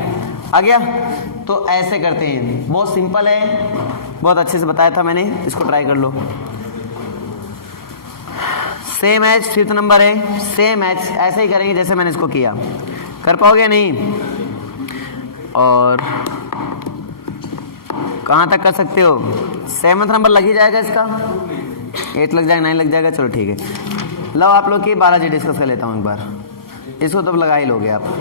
आ गया। तो ऐसे करते हैं, बहुत सिंपल है, बहुत अच्छे से बताया था मैंने, इसको ट्राई कर लो। सेम एज फिफ्थ नंबर है, सेम एज ऐसे ही करेंगे जैसे मैंने इसको किया, कर पाओगे नहीं। और कहाँ तक कर सकते हो, सेवंथ नंबर लग ही जाएगा इसका, 8 लग जाएगा 9 लग जाएगा, चलो ठीक है। लो आप लोग की 12 जी डिस्कस कर लेता हूँ एक बार, इसको तो लगा ही लोगे आप।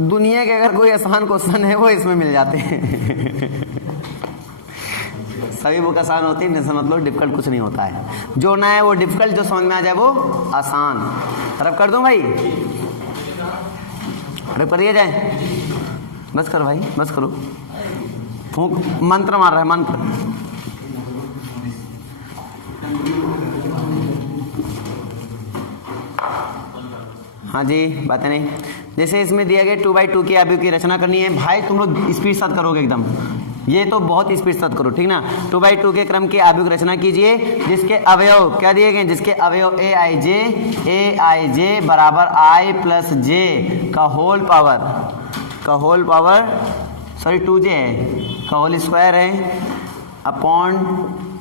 दुनिया के अगर कोई आसान क्वेश्चन है वो इसमें मिल जाते हैं। सभी बुक आसान होती है, टेंशन मत लो, डिफिकल्ट कुछ नहीं होता है, जो ना है वो डिफिकल्ट, जो समझ में आ जाए वो आसान। रब कर दूं भाई, रब कर दिया जाए, बस करो भाई बस करो, फूंक मंत्र मार रहा है मंत्र। हाँ जी, बातें नहीं। जैसे इसमें दिया गया 2/2 की अवयव की रचना करनी है। भाई तुम लोग स्पीड साथ करोगे एकदम, ये तो बहुत स्पीड साथ करो, ठीक ना। 2/2 के क्रम की अवयव की रचना कीजिए जिसके अवयव क्या दिए गए, जिसके अवयव ए आई जे बराबर आई प्लस जे का होल पावर सॉरी 2j है का होल स्क्वायर है अपॉन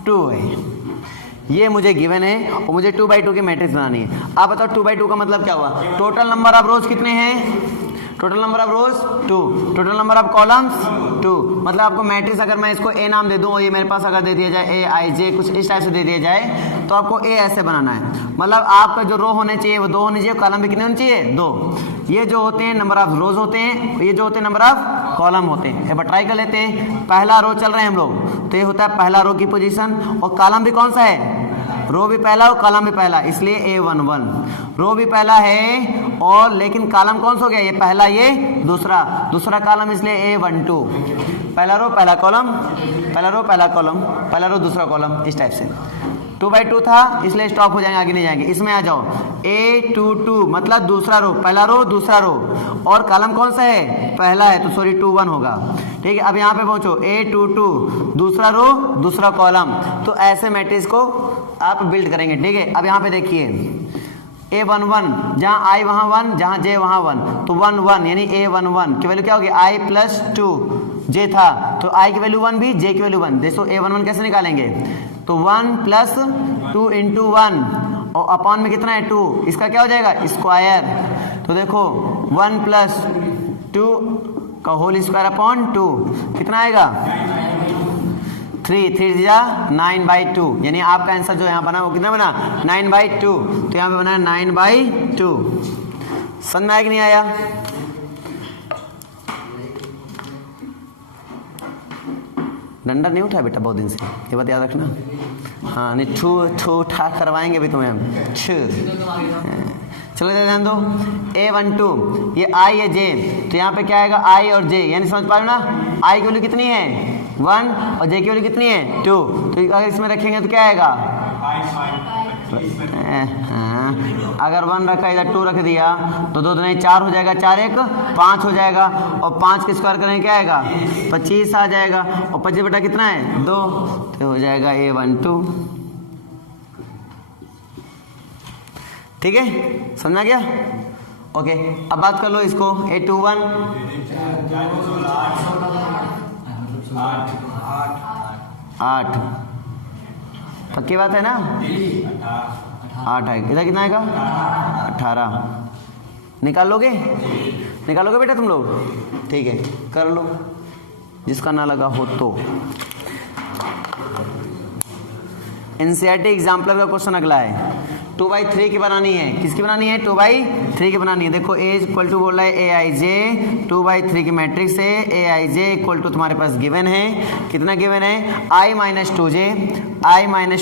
2 है। ये मुझे गिवन है और मुझे 2/2 की मैट्रिक्स बनानी है। आप बताओ 2/2 का मतलब क्या हुआ? टोटल नंबर ऑफ रोज कितने हैं? Total number of rose 2, total number of columns 2। मतलब आपको मैट्रिक्स अगर मैं इसको ए नाम दे दूं और ये मेरे पास अगर दे दिया जाए ए आई जे कुछ इस टाइप से दे दिया जाए तो आपको ए ऐसे बनाना है। मतलब आपका जो रो होने चाहिए वो 2 होने चाहिए, कॉलम भी कितने होने चाहिए? 2। ये जो होते हैं नंबर ऑफ रोज होते हैं, ये जो होते हैं नंबर ऑफ कॉलम होते हैं। एक बार ट्राई कर लेते हैं। पहला रो चल रहे हैं हम लोग, तो ये होता है पहला रो की पोजीशन और कॉलम भी कौन सा है? रो भी पहला और कॉलम भी पहला, इसलिए A11। रो भी पहला है और लेकिन कॉलम कौन सा हो गया? ये पहला, ये दूसरा कॉलम, इसलिए A12। पहला रो पहला कॉलम, पहला रो पहला कॉलम, पहला रो दूसरा कॉलम, इस टाइप से। 2/2 था इसलिए स्टॉप हो जाएंगे, आगे नहीं जाएंगे। इसमें आ जाओ A22 मतलब दूसरा रो, पहला रो दूसरा रो और कॉलम कौन सा है? पहला है, तो सॉरी 21 होगा। ठीक है, अब यहाँ पे पहुंचो A22 दूसरा रो दूसरा कॉलम, तो ऐसे मैट्रिक्स को आप बिल्ड करेंगे। ठीक है, अब यहाँ पे देखिए A11 जहाँ I वहाँ 1 जहाँ J वहाँ 1, तो 1 1 यानी A11 की वैल्यू क्या होगी? I प्लस 2 J था तो I की वैल्यू 1 भी J की वैल्यू 1। देखो A11 कैसे निकालेंगे? तो 1 प्लस 2 इंटू 1 और अपॉन में कितना है? 2। इसका क्या हो जाएगा? स्क्वायर। तो देखो 1 प्लस 2 का होल स्क्वायर अपॉन 2 कितना आएगा? 3 3 9/2 यानी आपका आंसर जो यहाँ बना वो कितना बना? 9/2। तो यहाँ पे बना 9/2। समझ में आया कि नहीं आया? डंडा नहीं उठा बेटा बहुत दिन से, ये बात याद रखना। हाँ नहीं, ठू ठा करवाएंगे अभी तुम्हें हम। चलो ध्यान दो। A12 ये I है J, तो यहाँ पे क्या आएगा? I और J, यानी समझ पा रहे हो ना? I की वैल्यू कितनी है? 1 और J की वैल्यू कितनी है? 2। तो अगर इसमें रखेंगे तो क्या आएगा? हाँ, अगर 1 रखा इधर 2 रख दिया तो 2 नहीं 4 हो जाएगा, 4 1 5 हो जाएगा और 5 के स्क्वायर करेंगे क्या आएगा? 25 आ जाएगा और 25 बटा कितना है? 2, तो हो जाएगा A12। ठीक है, समझा गया? ओके, अब बात कर लो इसको A21 8 पक्की बात है ना? 8 आएगा, इधर कितना आएगा? 18। निकालोगे बेटा तुम लोग? ठीक है, कर लो जिसका ना लगा हो तो। एनसीईआरटी एग्जाम्पलर का क्वेश्चन अगला है। 2/3 की बनानी है। किसकी बनानी है? 2/3 की बनानी है। देखो A इक्वल टू बोल रहा है AIJ 2/3 की मैट्रिक्स है। AIJ इक्वल टू तुम्हारे पास गिवन है, कितना गिवन है? I माइनस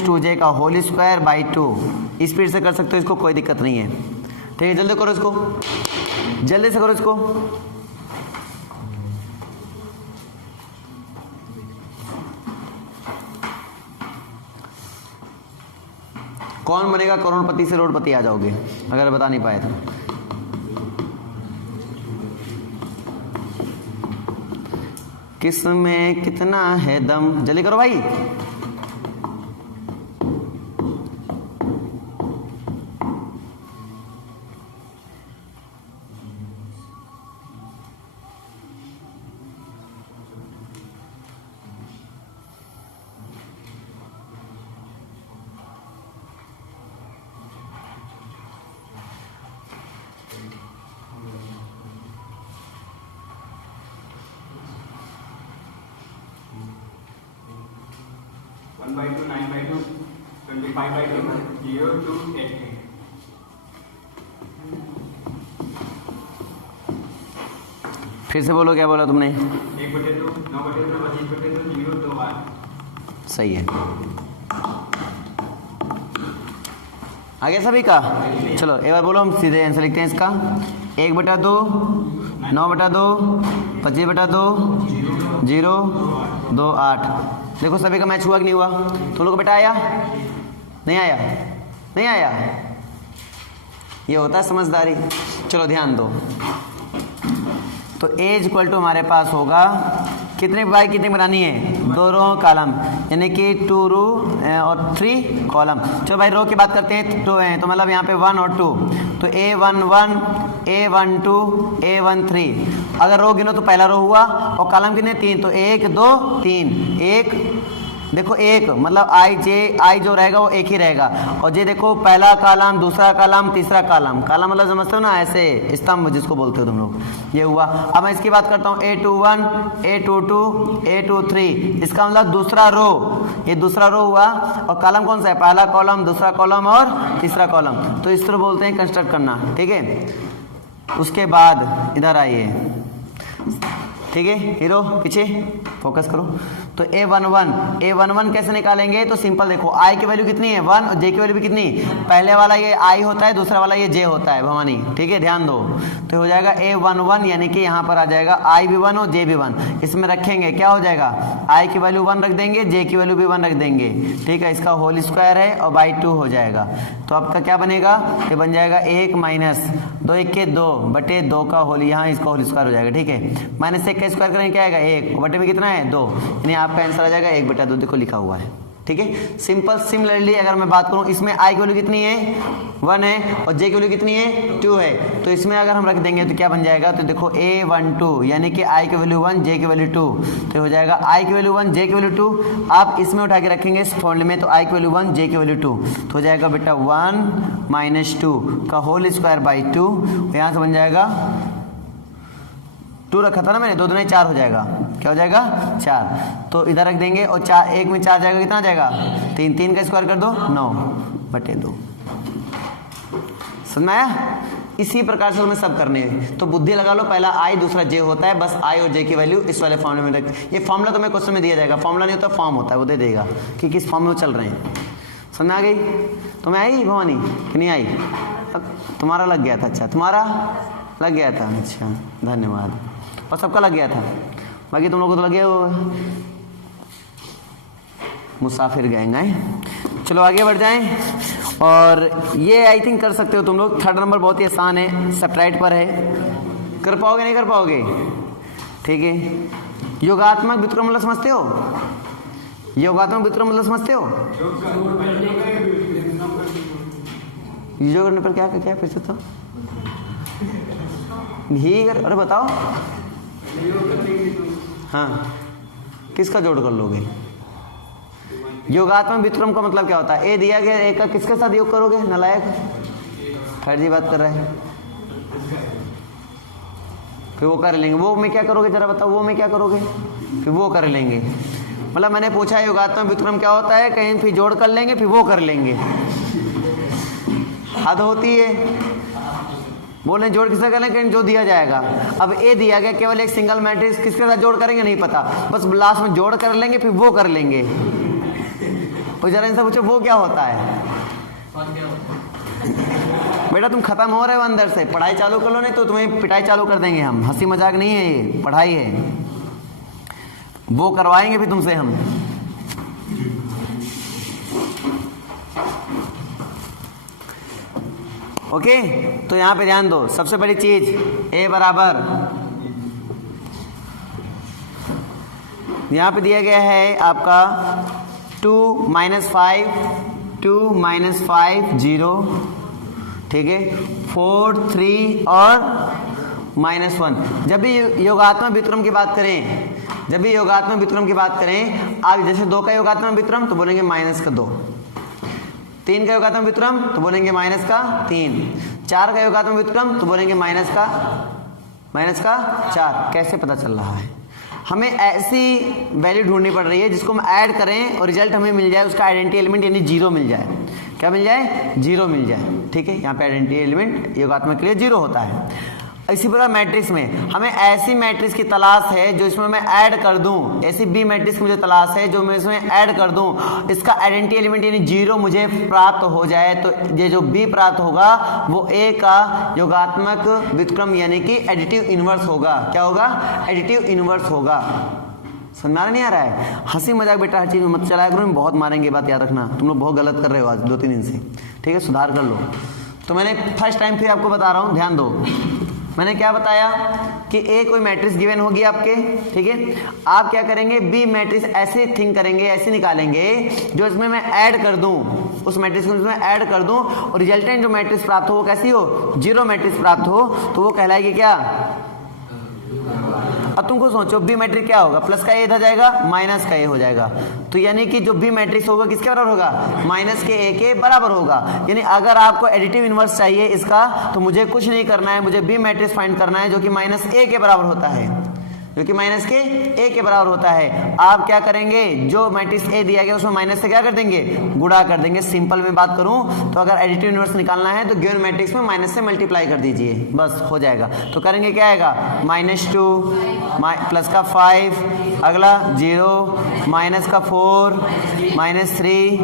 2J का होल स्क्वायर बाई 2। स्पीड से कर सकते हो इसको, कोई दिक्कत नहीं है। ठीक है, जल्दी करो इसको, जल्दी से करो इसको। कौन बनेगा करोड़पति से रोडपति? आ जाओगे अगर बता नहीं पाए तो। किस में कितना है दम? जल्दी करो भाई। फिर से बोलो, क्या बोला तुमने? 1/2 9/2 25/2 0 2 8। सही है, आगे सभी का। चलो एक बार बोलो, हम सीधे आंसर लिखते हैं इसका। 1/2 9/2 25/2 0 2 8। देखो सभी का मैच हुआ कि नहीं हुआ? तुम लोग को बेटा आया? नहीं आया? नहीं आया? ये होता है समझदारी। चलो ध्यान दो, तो a इक्वल टू हमारे पास होगा कितने बाई कितने बनानी है, 2 रो कॉलम, यानी कि 2 रो और 3 कॉलम। चलो भाई रो की बात करते हैं, 2 है तो मतलब यहाँ पे 1 और 2, तो A11 A12 A13। अगर रो गिनो तो पहला रो हुआ, और कॉलम कितने 3, तो 1 2 3, एक देखो एक मतलब आई जो रहेगा वो एक ही रहेगा, और ये देखो पहला कॉलम, दूसरा कॉलम, तीसरा कॉलम। कॉलम मतलब समझते हो ना, ऐसे स्तंभ जिसको बोलते हो तुम लोग, ये हुआ। अब मैं इसकी बात करता हूँ A21 A22 A23, इसका मतलब दूसरा रो, ये दूसरा रो हुआ, और कॉलम कौन सा है, पहला कॉलम, दूसरा कॉलम और तीसरा कॉलम, तो इस तरह बोलते हैं कंस्ट्रक्ट करना, ठीक है। उसके बाद इधर आइए, ठीक है, हीरो पीछे फोकस करो। तो A11 कैसे निकालेंगे, तो सिंपल देखो, आई की वैल्यू कितनी है 1 और जे की वैल्यू भी कितनी, पहले वाला ये आई होता है, दूसरा वाला ये जे होता है भवानी, ठीक है, ध्यान दो। तो हो जाएगा A11 यानी कि यहाँ पर आ जाएगा आई भी 1 और जे भी 1, इसमें रखेंगे क्या हो जाएगा, आई की वैल्यू 1 रख देंगे, जे की वैल्यू भी 1 रख देंगे, ठीक है, इसका होल स्क्वायर है और बाई 2 हो जाएगा। तो आपका क्या बनेगा, ये बन जाएगा 1 माइनस 2 1 के 2 बटे 2 का होल, यहाँ इसका होल स्क्वायर हो जाएगा, ठीक है। माइनस 1 का स्क्वायर करेंगे क्या आएगा 1, बटे में कितना है 2, यानी आपका आंसर आ जाएगा 1 बटा 2, देखो लिखा हुआ है, ठीक है। सिंपल। सिमिलरली अगर मैं बात करूं, इसमें आई की वैल्यू कितनी है 1 है, और जे की वैल्यू कितनी है 2 है, तो इसमें अगर हम रख देंगे तो क्या बन जाएगा, तो देखो A12 यानी कि आई की वैल्यू 1 जे की वैल्यू 2, तो हो जाएगा आई की वैल्यू 1 जे की वैल्यू 2, आप इसमें उठा के रखेंगे इस फॉर्मूले में, तो आई की वैल्यू 1 जे की वैल्यू 2, तो हो जाएगा बेटा 1 माइनस 2 का होल स्क्वायर बाई 2, यहाँ से बन जाएगा 2 रखा था ना मैंने, 2 दूनी 4 हो जाएगा, क्या हो जाएगा 4, तो इधर रख देंगे, और 4 1 में 4 जाएगा, कितना जाएगा 3, 3 का स्क्वायर कर दो 9 बटे 2, समझ में आया। इसी प्रकार से हमें सब करने हैं, तो बुद्धि लगा लो, पहला आई दूसरा जे होता है, बस आई और जे की वैल्यू इस वाले फॉर्मूले में रख, ये फॉर्मूला तुम्हें क्वेश्चन में दिया जाएगा, फॉर्मूला नहीं होता फॉर्म होता है, वो दे देगा कि किस फॉर्म में वो चल रहे हैं, समझ में आ गई। तुम्हें आई भवानी कि नहीं आई, तुम्हारा लग गया था, अच्छा तुम्हारा लग गया था, अच्छा धन्यवाद, और सबका लग गया था, बाकी तुम लोगों को तो लगे हो मुसाफिर गैंग है। चलो आगे बढ़ जाएं, और ये आई थिंक कर सकते हो तुम लोग, 3rd नंबर बहुत ही आसान है, सब्ट्रैक्ट पर है, कर पाओगे नहीं कर पाओगे, ठीक है। योगात्मक व्युत्क्रम मतलब समझते हो, योगात्मक व्युत्क्रम मतलब समझते हो, योग करने पर क्या क्या फिर से तो अरे बताओ, हाँ किसका जोड़ कर लोगे, योगात्मक व्युत्क्रम का मतलब क्या होता है, ए दिया गया, ए का किसके साथ योग करोगे, नालायक, खैर जी बात कर रहे हैं, फिर वो कर लेंगे, वो में क्या करोगे जरा बताओ, वो में क्या करोगे, फिर वो कर लेंगे, मतलब मैंने पूछा योगात्मक व्युत्क्रम क्या होता है, कहीं फिर जोड़ कर लेंगे फिर वो कर लेंगे, हद होती है, बोले जोड़ किससे करें, कहीं जो दिया जाएगा। अब ए दिया गया, केवल एक सिंगल मैट्रिक्स, किसके साथ जोड़ करेंगे नहीं पता, बस लास्ट में जोड़ कर लेंगे फिर वो कर लेंगे, और जरा इनसे पूछो वो क्या होता है, बेटा तुम खत्म हो रहे हो अंदर से, पढ़ाई चालू कर लो, नहीं तो तुम्हें पिटाई चालू कर देंगे हम, हंसी मजाक नहीं है ये, पढ़ाई है, वो करवाएंगे फिर तुमसे हम। ओके, तो यहां पे ध्यान दो, सबसे बड़ी चीज a बराबर, यहां पे दिया गया है आपका 2 - 5 2 - 5 0, ठीक है, 4 3 और -1। जब भी योगात्मक व्युत्क्रम की बात करें, जब भी योगात्मक व्युत्क्रम की बात करें आप, जैसे 2 का योगात्मक व्युत्क्रम तो बोलेंगे -2, 3 का योगात्मक व्युत्क्रम तो बोलेंगे -3, 4 का योगात्मक व्युत्क्रम तो बोलेंगे -4। कैसे पता चल रहा है, हमें ऐसी वैल्यू ढूंढनी पड़ रही है जिसको हम ऐड करें और रिजल्ट हमें मिल जाए, उसका आइडेंटिटी एलिमेंट यानी 0 मिल जाए, क्या मिल जाए 0 मिल जाए, ठीक है। यहाँ पे आइडेंटिटी एलिमेंट योगात्मक के लिए 0 होता है। इसी प्रकार मैट्रिक्स में हमें ऐसी मैट्रिक्स की तलाश है जो इसमें मैं ऐड कर दूं, ऐसी बी मैट्रिक्स की मुझे तलाश है जो मैं इसमें ऐड कर दूं, इसका आइडेंटिटी एलिमेंट यानी 0 मुझे प्राप्त हो जाए, तो ये जो बी प्राप्त होगा वो ए का योगात्मक व्युत्क्रम यानी कि एडिटिव इनवर्स होगा। क्या होगा, एडिटिव इनवर्स होगा। समझ में नहीं आ रहा है, हंसी मजाक बेटा हर चीज में मत चलाया करो, बहुत मारेंगे, बात याद रखना, तुम लोग बहुत गलत कर रहे हो आज 2-3 दिन से, ठीक है, सुधार कर लो। तो मैंने फर्स्ट टाइम फिर आपको बता रहा हूँ, ध्यान दो। मैंने क्या बताया कि ए कोई मैट्रिक्स गिवन होगी आपके, ठीक है। आप क्या करेंगे, बी मैट्रिक्स ऐसे थिंक करेंगे, ऐसे निकालेंगे जो इसमें मैं ऐड कर दूं, उस मैट्रिक्स को इसमें ऐड कर दूं और रिजल्टेंट जो मैट्रिक्स प्राप्त हो वो कैसी हो, जीरो मैट्रिक्स प्राप्त हो, तो वो कहलाएगी क्या। अब तुमको सोचो बी मैट्रिक्स क्या होगा, प्लस का ए इधर जाएगा, माइनस का ए हो जाएगा, तो यानी कि जो बी मैट्रिक्स होगा किसके बराबर होगा, माइनस के ए के बराबर होगा। यानी अगर आपको एडिटिव इनवर्स चाहिए इसका, तो मुझे कुछ नहीं करना है, मुझे बी मैट्रिक्स फाइंड करना है जो कि माइनस ए के बराबर होता है, जो कि माइनस के ए के बराबर होता है। आप क्या करेंगे, जो मैट्रिक्स ए दिया गया उसमें माइनस से क्या कर देंगे, गुणा कर देंगे। सिंपल में बात करूं तो अगर एडिटिव इनवर्स निकालना है तो गिवन मैट्रिक्स में माइनस से मल्टीप्लाई कर दीजिए, बस हो जाएगा। तो करेंगे क्या आएगा, -2 प्लस का 5, अगला 0, माइनस का 4, -3,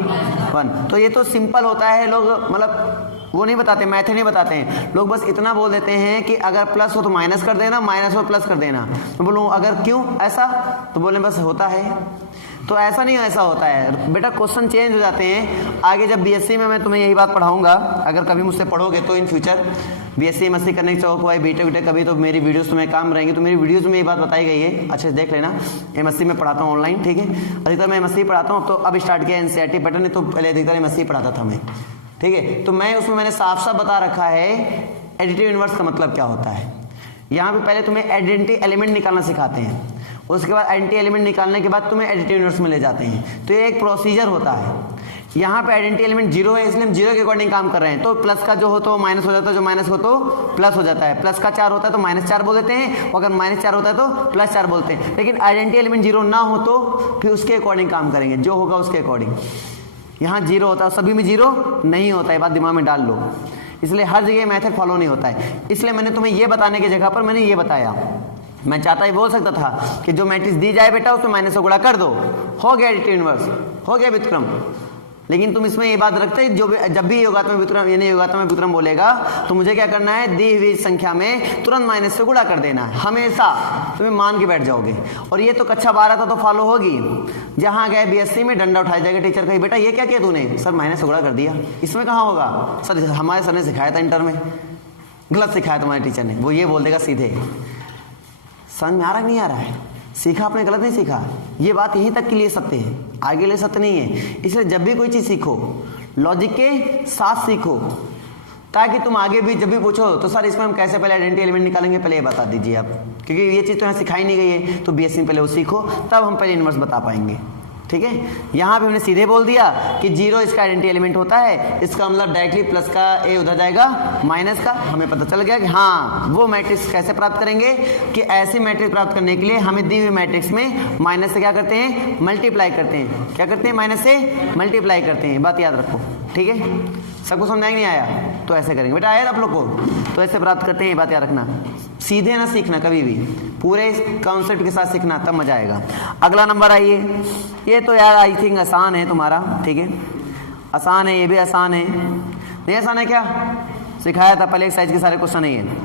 1। तो ये तो सिंपल होता है, लोग मतलब वो नहीं बताते, मैथ नहीं बताते हैं, लोग बस इतना बोल देते हैं कि अगर प्लस हो तो माइनस कर देना, माइनस हो तो प्लस कर देना। मैं बोलूँ अगर क्यों ऐसा, तो बोले बस होता है। तो ऐसा नहीं, ऐसा होता है बेटा, क्वेश्चन चेंज हो जाते हैं। आगे जब बीएससी में मैं तुम्हें यही बात पढ़ाऊंगा, अगर कभी मुझसे पढ़ोगे तो इन फ्यूचर बीएससी एमएससी करने के चौक हुआ बीटेक वीटेक कभी, तो मेरी वीडियोस तुम्हें काम रहेंगी, तो मेरी वीडियोस में ये बात बताई गई है, अच्छे से देख लेना। एमएससी में पढ़ाता हूँ ऑनलाइन, ठीक है, अधिकतर मैं एमएससी पढ़ाता हूँ, तो अब स्टार्ट किया एनसीईआरटी पैटर्न, नहीं तो पहले अधिकतर एमएससी पढ़ाता था मैं, ठीक है। तो मैं उसमें मैंने साफ साफ बता रखा है एडिटिव इनवर्स का मतलब क्या होता है। यहाँ पे पहले तुम्हें आइडेंटिटी एलिमेंट निकालना सिखाते हैं, उसके बाद आइडेंटिटी एलिमेंट निकालने के बाद तुम्हें एडिटिव इनवर्स में ले जाते हैं। तो ये एक प्रोसीजर होता है। यहाँ पे आइडेंटिटी एलिमेंट 0 है, इसलिए हम 0 के अकॉर्डिंग काम कर रहे हैं। तो प्लस का जो हो तो माइनस हो जाता है, जो माइनस हो तो प्लस हो जाता है। प्लस का 4 होता है तो -4 बोल देते हैं, और अगर -4 होता है तो +4 बोलते हैं। लेकिन आइडेंटिटी एलिमेंट 0 ना हो तो फिर उसके अकॉर्डिंग काम करेंगे, जो होगा उसके अकॉर्डिंग। यहाँ 0 होता है, सभी में 0 नहीं होता है, बात दिमाग में डाल लो। इसलिए हर जगह मेथड फॉलो नहीं होता है। इसलिए मैंने तुम्हें ये बताने की जगह पर मैंने ये बताया। मैं चाहता ही बोल सकता था कि जो मैट्रिक्स दी जाए बेटा उसमें माइनस से गुणा कर दो, हो गया एडिटिव इनवर्स, हो गया व्युत्क्रम। लेकिन तुम इसमें ये बात रखते जो जब भी योगात्मक व्युत्क्रम यानी योगात्मक व्युत्क्रम बोलेगा तो मुझे क्या करना है, दी हुई संख्या में तुरंत माइनस से गुणा कर देना है, हमेशा तुम्हें मान के बैठ जाओगे। और ये तो कक्षा 12 था तो फॉलो होगी। जहां गए बीएससी में डंडा उठाया जाएगा टीचर का, बेटा ये क्या किया तूने, सर माइनस से गुणा कर दिया। इसमें कहाँ होगा, सर हमारे सर ने सिखाया था इंटर में, गलत सिखाया तुम्हारे टीचर ने, वो ये बोल देगा सीधे। समझ में आ रहा नहीं आ रहा है, सीखा आपने गलत नहीं सीखा। ये बात यहीं तक के लिए सत्य है, आगे ले सत्य नहीं है। इसलिए जब भी कोई चीज सीखो लॉजिक के साथ सीखो, ताकि तुम आगे भी जब भी पूछो तो सर इसमें हम कैसे पहले आइडेंटिटी एलिमेंट निकालेंगे, पहले ये बता दीजिए आप, क्योंकि ये चीज तो यहाँ सिखाई नहीं गई है। तो बीएससी में पहले वो सीखो, तब हम पहले इनवर्स बता पाएंगे, ठीक है। यहाँ पे हमने सीधे बोल दिया कि 0 इसका आइडेंटिटी एलिमेंट होता है, इसका मतलब डायरेक्टली प्लस का ए उधर जाएगा, माइनस का। हमें पता चल गया कि हाँ वो मैट्रिक्स कैसे प्राप्त करेंगे, कि ऐसे मैट्रिक्स प्राप्त करने के लिए हमें दी हुई मैट्रिक्स में माइनस से क्या करते हैं, मल्टीप्लाई करते हैं। क्या करते हैं, माइनस से मल्टीप्लाई करते हैं। बात याद रखो, ठीक है। सबको समझ नहीं आया तो ऐसे करेंगे, बेटा आया आप लोग को, तो ऐसे प्राप्त करते हैं, ये बात याद रखना। सीधे ना सीखना कभी भी, पूरे कॉन्सेप्ट के साथ सीखना, तब मजा आएगा। अगला नंबर आइए, ये तो यार आई थिंक आसान है तुम्हारा, ठीक है, आसान है, ये भी आसान है। नहीं आसान है क्या, सिखाया था पहले एक्सरसाइज के सारे क्वेश्चन नहीं है,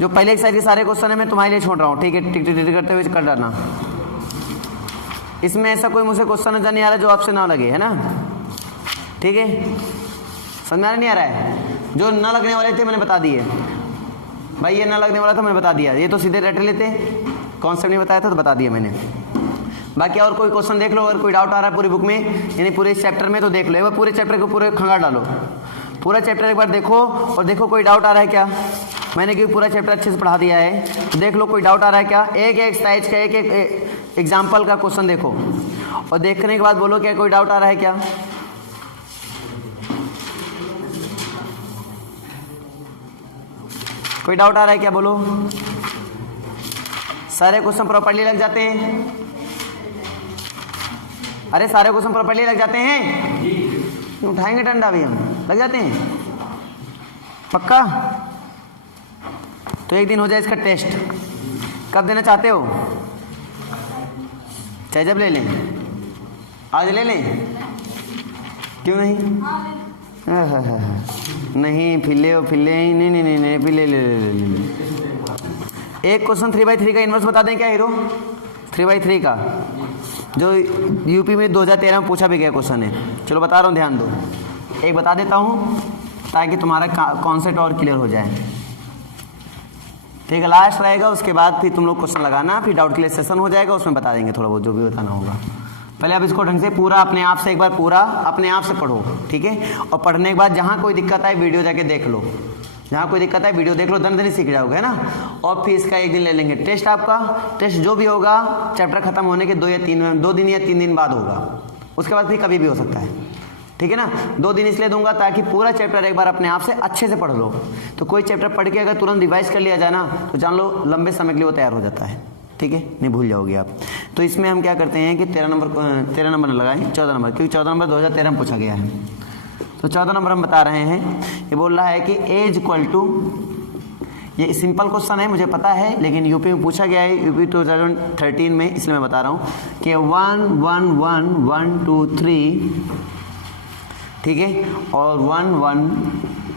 जो पहले एक्सरसाइज के सारे क्वेश्चन है मैं तुम्हारे लिए छोड़ रहा हूँ, ठीक है। टिक टिक टिक करते हुए कर डालना। इसमें ऐसा कोई मुझसे क्वेश्चन नजर नहीं आ रहा जो आपसे ना लगे, है ना, ठीक है। समझ में नहीं आ रहा है, जो ना लगने वाले थे मैंने बता दिए भाई, ये ना लगने वाला था मैंने बता दिया, ये तो सीधे रट लेते, कॉन्सेप्ट नहीं बताया था तो बता दिया मैंने। बाकी और कोई क्वेश्चन देख लो, अगर कोई डाउट आ रहा है पूरी बुक में यानी पूरे इस चैप्टर में, तो देख लो एक बार, पूरे चैप्टर को पूरे खंगाल डालो, पूरा चैप्टर एक बार देखो और देखो कोई डाउट आ रहा है क्या। मैंने क्योंकि पूरा चैप्टर अच्छे से पढ़ा दिया है, तो देख लो कोई डाउट आ रहा है क्या। एक एक साइज का एक एक एग्जाम्पल का क्वेश्चन देखो और देखने के बाद बोलो क्या कोई डाउट आ रहा है क्या। कोई डाउट आ रहा है क्या, बोलो। सारे क्वेश्चन प्रॉपर्ली लग जाते हैं, अरे सारे क्वेश्चन प्रॉपर्ली लग जाते हैं, उठाएंगे डंडा भी हम, लग जाते हैं पक्का। तो एक दिन हो जाए इसका टेस्ट, कब देना चाहते हो, चाहे जब ले लें, आज ले लें, क्यों नहीं, नहीं फिर ले नहीं नहीं नहीं नहीं फिर ले ले ले ले। एक क्वेश्चन 3/3 का इनवर्स बता दें क्या हीरो, 3/3 का, जो यूपी में 2013 में पूछा भी गया क्वेश्चन है। चलो बता रहा हूँ, ध्यान दो, एक बता देता हूँ ताकि तुम्हारा कॉन्सेप्ट और क्लियर हो जाए। ठीक है, लास्ट रहेगा, उसके बाद फिर तुम लोग क्वेश्चन लगाना, फिर डाउट क्लियर सेशन हो जाएगा, उसमें बता देंगे थोड़ा बहुत जो भी बताना होगा। पहले आप इसको ढंग से पूरा अपने आप से एक बार पूरा अपने आप से पढ़ो, ठीक है। और पढ़ने के बाद जहाँ कोई दिक्कत आए वीडियो जाके देख लो, जहाँ कोई दिक्कत है वीडियो देख लो, दन सीख जाओगे, है ना। और फिर इसका एक दिन ले लेंगे टेस्ट। आपका टेस्ट जो भी होगा चैप्टर खत्म होने के 2 दिन या 3 दिन बाद होगा, उसके बाद फिर कभी भी हो सकता है, ठीक है ना। 2 दिन इसलिए दूंगा ताकि पूरा चैप्टर एक बार अपने आप से अच्छे से पढ़ लो। तो कोई चैप्टर पढ़ के अगर तुरंत रिवाइज कर लिया जाए ना तो जान लो लंबे समय के लिए वो तैयार हो जाता है, ठीक है, नहीं भूल जाओगे आप। तो इसमें हम क्या करते हैं कि 13 नंबर लगाएं, 14 नंबर, क्योंकि 14 नंबर 2013 में पूछा गया है। तो 14 नंबर हम बता रहे हैं, ये बोल रहा है कि एज इक्वल टू, ये सिंपल क्वेश्चन है मुझे पता है, लेकिन यूपी में पूछा गया है, यूपी 2013 में, इसलिए मैं बता रहा हूँ कि 1 1 1 1 2 3, ठीक है, और 1 1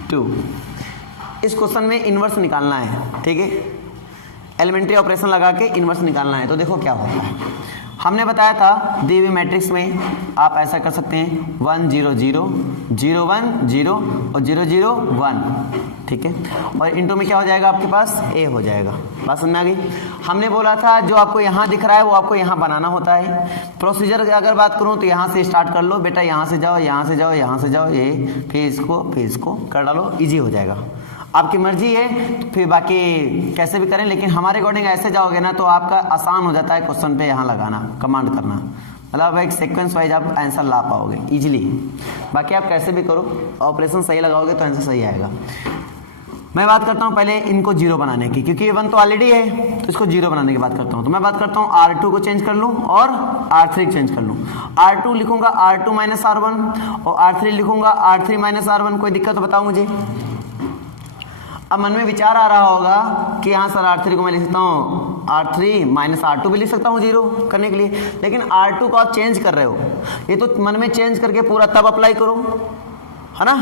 2। इस क्वेश्चन में इन्वर्स निकालना है, ठीक है, एलिमेंट्री ऑपरेशन लगा के इन्वर्स निकालना है। तो देखो क्या होता है, हमने बताया था दी हुई मैट्रिक्स में आप ऐसा कर सकते हैं 1 0 0 0 1 0 और 0 0 1, ठीक है, और इंटू में क्या हो जाएगा आपके पास ए हो जाएगा। बात समझ में आ गई। हमने बोला था जो आपको यहाँ दिख रहा है वो आपको यहाँ बनाना होता है। प्रोसीजर की अगर बात करूँ तो यहाँ से स्टार्ट कर लो बेटा, यहाँ से जाओ, यहाँ से जाओ, यहाँ से जाओ, ये फिर इसको कर डालो, ईजी हो जाएगा। आपकी मर्जी है, तो फिर बाकी कैसे भी करें, लेकिन हमारे अकॉर्डिंग ऐसे जाओगे ना तो आपका आसान हो जाता है क्वेश्चन पे यहाँ लगाना, कमांड करना, मतलब एक सीक्वेंस वाइज आप आंसर ला पाओगे इजीली। बाकी आप कैसे भी करो, ऑपरेशन सही लगाओगे तो आंसर सही आएगा। मैं बात करता हूँ पहले इनको 0 बनाने की, क्योंकि ये 1 तो ऑलरेडी है, तो इसको 0 बनाने की बात करता हूँ। तो मैं बात करता हूँ R2 को चेंज कर लूँ और R3 को चेंज कर लूँ। R2 लिखूंगा R2 - R1 और R3 लिखूंगा R3 - R1। कोई दिक्कत तो बताओ मुझे। अब मन में विचार आ रहा होगा कि हाँ सर R3 को मैं लिख सकता हूँ R3 - R2 भी लिख सकता हूँ 0 करने के लिए, लेकिन R2 को आप चेंज कर रहे हो, ये तो मन में चेंज करके पूरा तब अप्लाई करो, है ना,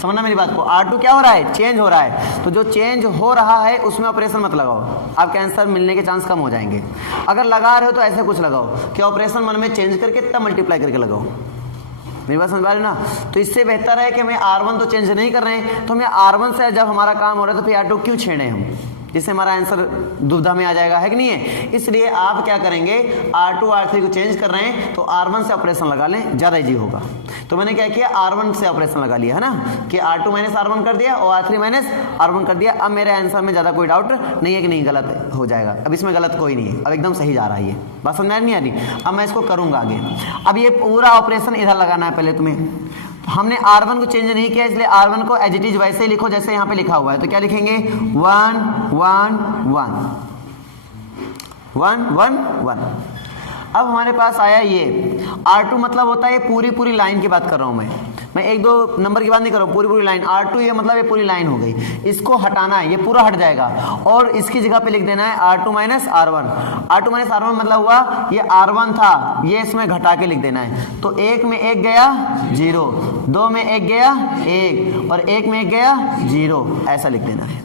समझना मेरी बात को। R2 क्या हो रहा है, चेंज हो रहा है, तो जो चेंज हो रहा है उसमें ऑपरेशन मत लगाओ, आपके आंसर मिलने के चांस कम हो जाएंगे। अगर लगा रहे हो तो ऐसे कुछ लगाओ कि ऑपरेशन मन में चेंज करके तब मल्टीप्लाई करके लगाओ। मेरी बात समझ पा रहे ना। तो इससे बेहतर है कि मैं R1 तो चेंज नहीं कर रहे हैं, तो मैं R1 से जब हमारा काम हो रहा है तो फिर R2 क्यों छेड़े हम, जिससे हमारा आंसर दुविधा में आ जाएगा, है कि नहीं है। इसलिए आप क्या करेंगे, R2 R3 को चेंज कर रहे हैं तो R1 से ऑपरेशन लगा लें, ज़्यादा इजी होगा। तो मैंने क्या किया, R1 से ऑपरेशन लगा लिया, है ना, कि R2 - R1 कर दिया और R3 - R1 कर दिया। अब मेरे आंसर में ज़्यादा कोई डाउट नहीं है कि नहीं गलत हो जाएगा, अब इसमें गलत कोई नहीं है, अब एकदम सही जा रहा है। ये बात समझ नहीं आ रही। अब मैं इसको करूँगा आगे। अब ये पूरा ऑपरेशन इधर लगाना है पहले तुम्हें। हमने R1 को चेंज नहीं किया, इसलिए R1 को एज इट इज वैसे ही लिखो जैसे यहाँ पे लिखा हुआ है। तो क्या लिखेंगे, 1 1 1 1 1 1। अब हमारे पास आया ये R2, मतलब होता है ये पूरी लाइन की बात कर रहा हूँ मैं 1-2 नंबर की बात नहीं कर रहा हूँ, पूरी लाइन। R2 ये मतलब ये पूरी लाइन हो गई, इसको हटाना है, ये पूरा हट जाएगा और इसकी जगह पे लिख देना है R2 - R1। R2 - R1 मतलब हुआ ये R1 था, ये इसमें घटा के लिख देना है। तो 1 में 1 गया 0, 2 में 1 गया 1 और 1 में 1 गया 0, ऐसा लिख देना है,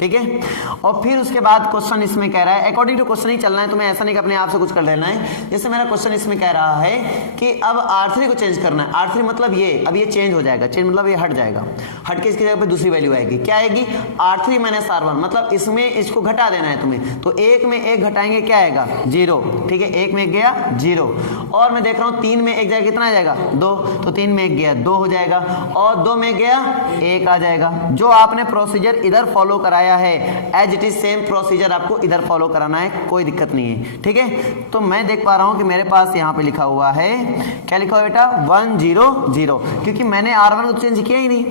ठीक है। और फिर उसके बाद क्वेश्चन इसमें कह रहा है, अकॉर्डिंग टू क्वेश्चन ही चलना है, तुम्हें ऐसा नहीं कि अपने आप से कुछ कर लेना है। जैसे मेरा क्वेश्चन इसमें कह रहा है कि अब R3 को चेंज करना है। R3 मतलब ये, अब ये चेंज हो जाएगा, चेंज मतलब ये हट जाएगा, हट के इसकी जगह पे दूसरी वैल्यू आएगी। क्या आएगी, R3 - R1, मतलब इसमें इसको घटा देना है तुम्हें। तो 1 में 1 घटाएंगे क्या आएगा, 0, ठीक है, 1 में 1 गया 0 और मैं देख रहा हूँ 3 में 1 जाएगा, कितना आ जाएगा 2, तो 3 में 1 गया 2 हो जाएगा और 2 में गया 1 आ जाएगा। जो आपने प्रोसीजर इधर फॉलो कराया है as it is same procedure आपको इधर फॉलो कराना है, कोई दिक्कत नहीं है, ठीक है। तो मैं देख पा रहा हूं कि मेरे पास यहाँ पे लिखा हुआ है, क्या लिखा हुआ बेटा, 1 0 0, क्योंकि मैंने R1 को चेंज किया ही नहीं।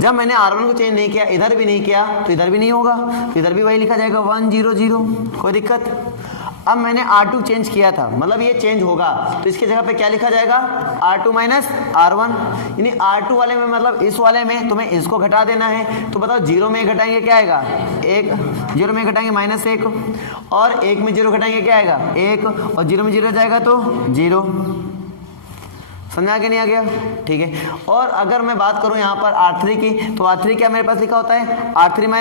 जब मैंने R1 को चेंज नहीं किया, इधर भी नहीं किया, तो इधर भी नहीं होगा, तो इधर भी वही लिखा जाएगा 1 0 0, कोई दिक्कत। अब मैंने R2 चेंज किया था, मतलब ये चेंज होगा, तो इसकी जगह पे क्या लिखा जाएगा, R2 - R1, यानी R2 वाले में मतलब इस वाले में तुम्हें इसको घटा देना है। तो बताओ 0 में 1 घटाएंगे क्या आएगा, 1, 0 में घटाएंगे -1 और 1 में 0 घटाएंगे क्या आएगा 1 और 0 में 0 जाएगा तो 0। समझा के नहीं आ गया, ठीक है। और अगर मैं बात करूं यहाँ पर R3 की, तो R3 क्या मेरे पास लिखा होता है, R3 -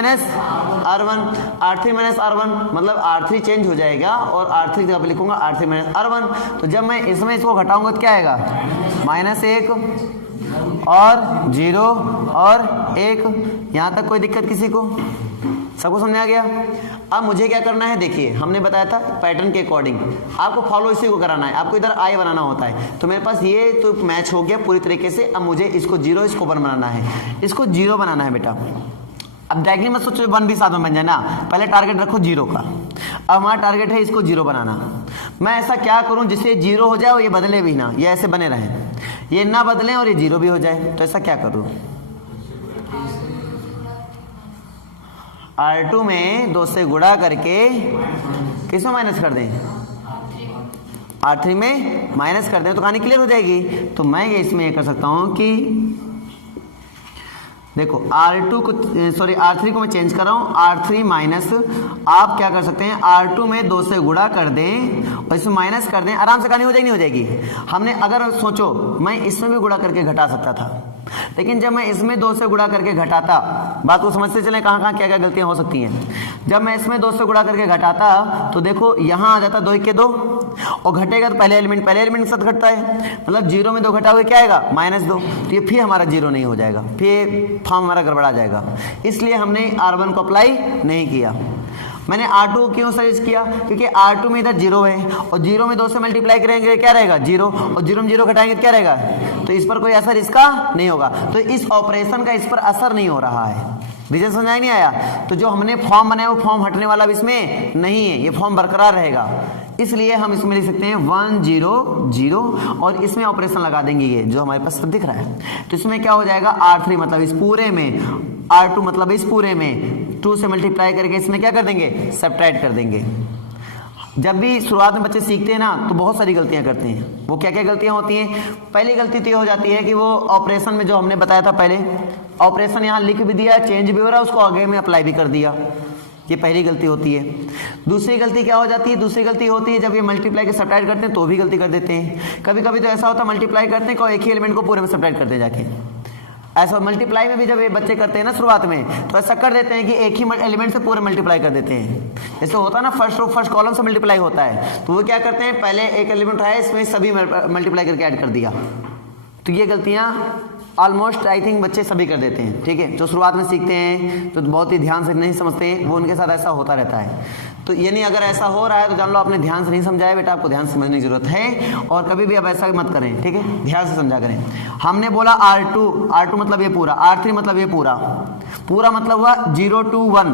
R1, R3 - R1 मतलब R3 चेंज हो जाएगा और R3 की जगह पे लिखूंगा R3 - R1। तो जब मैं इसमें इसको घटाऊंगा तो क्या आएगा, -1 और 0 और 1। यहाँ तक कोई दिक्कत किसी को? सबको समझ आ गया? अब मुझे क्या करना है, देखिए हमने बताया था पैटर्न के अकॉर्डिंग आपको फॉलो इसी को कराना है, आपको इधर आई बनाना होता है। तो मेरे पास ये तो मैच हो गया पूरी तरीके से। अब मुझे इसको 0 इसको 1 बनाना है, इसको 0 बनाना है बेटा। अब डायरेक्टली मत सोचो 1 भी साथ में बन जाए ना, पहले टारगेट रखो 0 का। अब हमारा टारगेट है इसको 0 बनाना। मैं ऐसा क्या करूं जिससे 0 हो जाए और ये बदले भी ना, ये ऐसे बने रहे, ये ना बदलें और ये 0 भी हो जाए। तो ऐसा क्या करूं, R2 में 2 से गुणा करके किसमें माइनस कर दें, R3 में माइनस कर दें तो कहानी क्लियर हो जाएगी। तो मैं ये इसमें ये कर सकता हूं कि देखो R3 को मैं चेंज कर रहा हूं, R3 माइनस, आप क्या कर सकते हैं R2 में 2 से गुणा कर दें और इसमें माइनस कर दें, आराम से कहानी हो जाएगी, नहीं हो जाएगी। हमने अगर सोचो मैं इसमें भी गुणा करके घटा सकता था, लेकिन जब मैं इसमें 2 से गुणा करके घटाता, बात को समझते चले कहाँ कहाँ क्या क्या गलतियां हो सकती हैं। जब मैं इसमें 2 से गुणा करके घटाता तो देखो यहाँ आ जाता 2 1 2 और घटेगा तो पहले एलिमेंट के साथ घटता है, मतलब 0 में 2 घटा हुए क्या आएगा -2। तो ये फिर हमारा 0 नहीं हो जाएगा, फिर फॉर्म हमारा गड़बड़ा जाएगा। इसलिए हमने R1 को अप्लाई नहीं किया। मैंने R2 क्यों सजेस्ट किया, क्योंकि R2 में इधर 0 है और 0 में 2 से मल्टीप्लाई करेंगे क्या रहेगा 0, और 0 में 0 घटाएंगे तो क्या रहेगा, तो इस पर कोई असर इसका नहीं होगा। तो इस ऑपरेशन का इस पर असर नहीं हो रहा है। रीजन समझ नहीं आया? तो जो हमने फॉर्म बनाया वो फॉर्म हटने वाला भी इसमें नहीं है, ये फॉर्म बरकरार रहेगा। इसलिए हम इसमें लिख सकते हैं 1 0 0 और इसमें ऑपरेशन लगा देंगे, ये जो हमारे पास सब दिख रहा है। तो इसमें क्या हो जाएगा, R3 मतलब इस पूरे में, R2 मतलब इस पूरे में 2 से मल्टीप्लाई करके इसमें क्या कर देंगे, सब्ट्रैक्ट कर देंगे। जब भी शुरुआत में बच्चे सीखते हैं ना तो बहुत सारी गलतियां करते हैं। वो क्या क्या गलतियां होती हैं, पहली गलती तो ये हो जाती है कि वो ऑपरेशन में जो हमने बताया था पहले, ऑपरेशन यहाँ लिख भी दिया, चेंज भी हो रहा है, उसको आगे में अप्लाई भी कर दिया, ये पहली गलती होती है। दूसरी गलती क्या हो जाती है, दूसरी गलती होती है जब ये मल्टीप्लाई के सब्ट्रैक्ट करते हैं तो भी गलती कर देते हैं। कभी कभी तो ऐसा होता है मल्टीप्लाई करते हैं और एक ही एलिमेंट को पूरे में सब्ट्रैक्ट करते हैं जाके। ऐसा मल्टीप्लाई में भी जब ये बच्चे करते हैं ना शुरुआत में, तो ऐसा कर देते हैं कि एक ही एलिमेंट से पूरे मल्टीप्लाई कर देते हैं। जैसे होता है ना फर्स्ट कॉलम से मल्टीप्लाई होता है, तो वो क्या करते हैं, पहले एक एलिमेंट उठाया, इसमें सभी मल्टीप्लाई करके ऐड कर दिया। तो ये गलतियां ऑलमोस्ट आई थिंक बच्चे सभी कर देते हैं, ठीक है। जो शुरुआत में सीखते हैं तो बहुत ही ध्यान से नहीं समझते हैं, वो उनके साथ ऐसा होता रहता है। तो यानी अगर ऐसा हो रहा है तो जान लो आपने ध्यान से नहीं समझाया, बेटा आपको ध्यान से समझने की जरूरत है। और कभी भी अब ऐसा मत करें, ठीक है, ध्यान से समझा करें। हमने बोला R2 मतलब ये पूरा, R3 मतलब ये पूरा मतलब हुआ 0 2 1,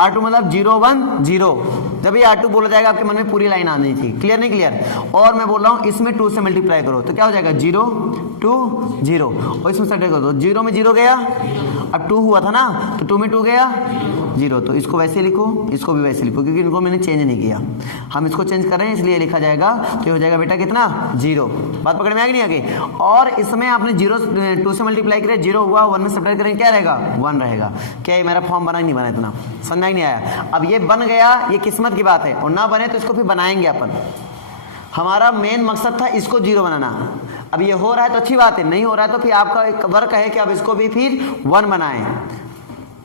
R2 मतलब 0 1 0। जब ये R2 बोला जाएगा आपके मन में पूरी लाइन आनी चाहिए, क्लियर नहीं क्लियर। और मैं बोल रहा हूँ इसमें 2 से मल्टीप्लाई करो तो क्या हो जाएगा 0 2 0 और इसमें सब्ट्रैक्ट कर दो, 0 में 0 गया, अब 2 हुआ था ना तो 2 में 2 गया 0। तो इसको वैसे लिखो, इसको भी वैसे लिखो, क्योंकि इनको मैंने चेंज नहीं किया, हम इसको चेंज कर रहे हैं इसलिए लिखा जाएगा। तो ये हो जाएगा बेटा कितना 0। बात पकड़ में आ गई नहीं आ गई। और इसमें आपने 2 से मल्टीप्लाई किया, 0 हुआ, 1 में सब्ट्रैक्ट करेंगे क्या रहेगा 1 रहेगा। क्या ये मेरा फॉर्म बना नहीं बना, इतना समझ नहीं आया। अब ये बन गया, ये किस्मत की बात है, और ना बने तो इसको फिर बनाएंगे अपन। हमारा मेन मकसद था इसको 0 बनाना। अब ये हो रहा है तो अच्छी बात है, नहीं हो रहा है तो फिर आपका एक वर्क है कि आप इसको भी फिर 1 बनाएं।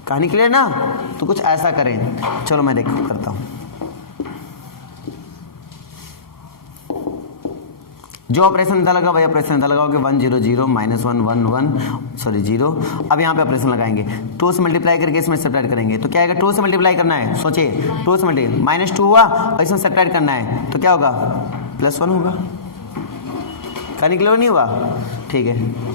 कहानी क्लियर ना? तो कुछ ऐसा करें। चलो मैं करता हूं। जो ऑपरेशन था लगा वही ऑपरेशन था लगाओगे, 1 0 0 -1 1 1 सॉरी 0। अब यहाँ पे ऑपरेशन लगाएंगे, 2 से मल्टीप्लाई करके इसमें सब्ट्रैक्ट करेंगे तो क्या आएगा, 2 से मल्टीप्लाई करना है, सोचिए 2 से मल्टीप्लाई -2 हुआ और इसमें सब्ट्रैक्ट करना है तो क्या होगा +1 होगा। कहानी क्लियर नहीं हुआ? ठीक है।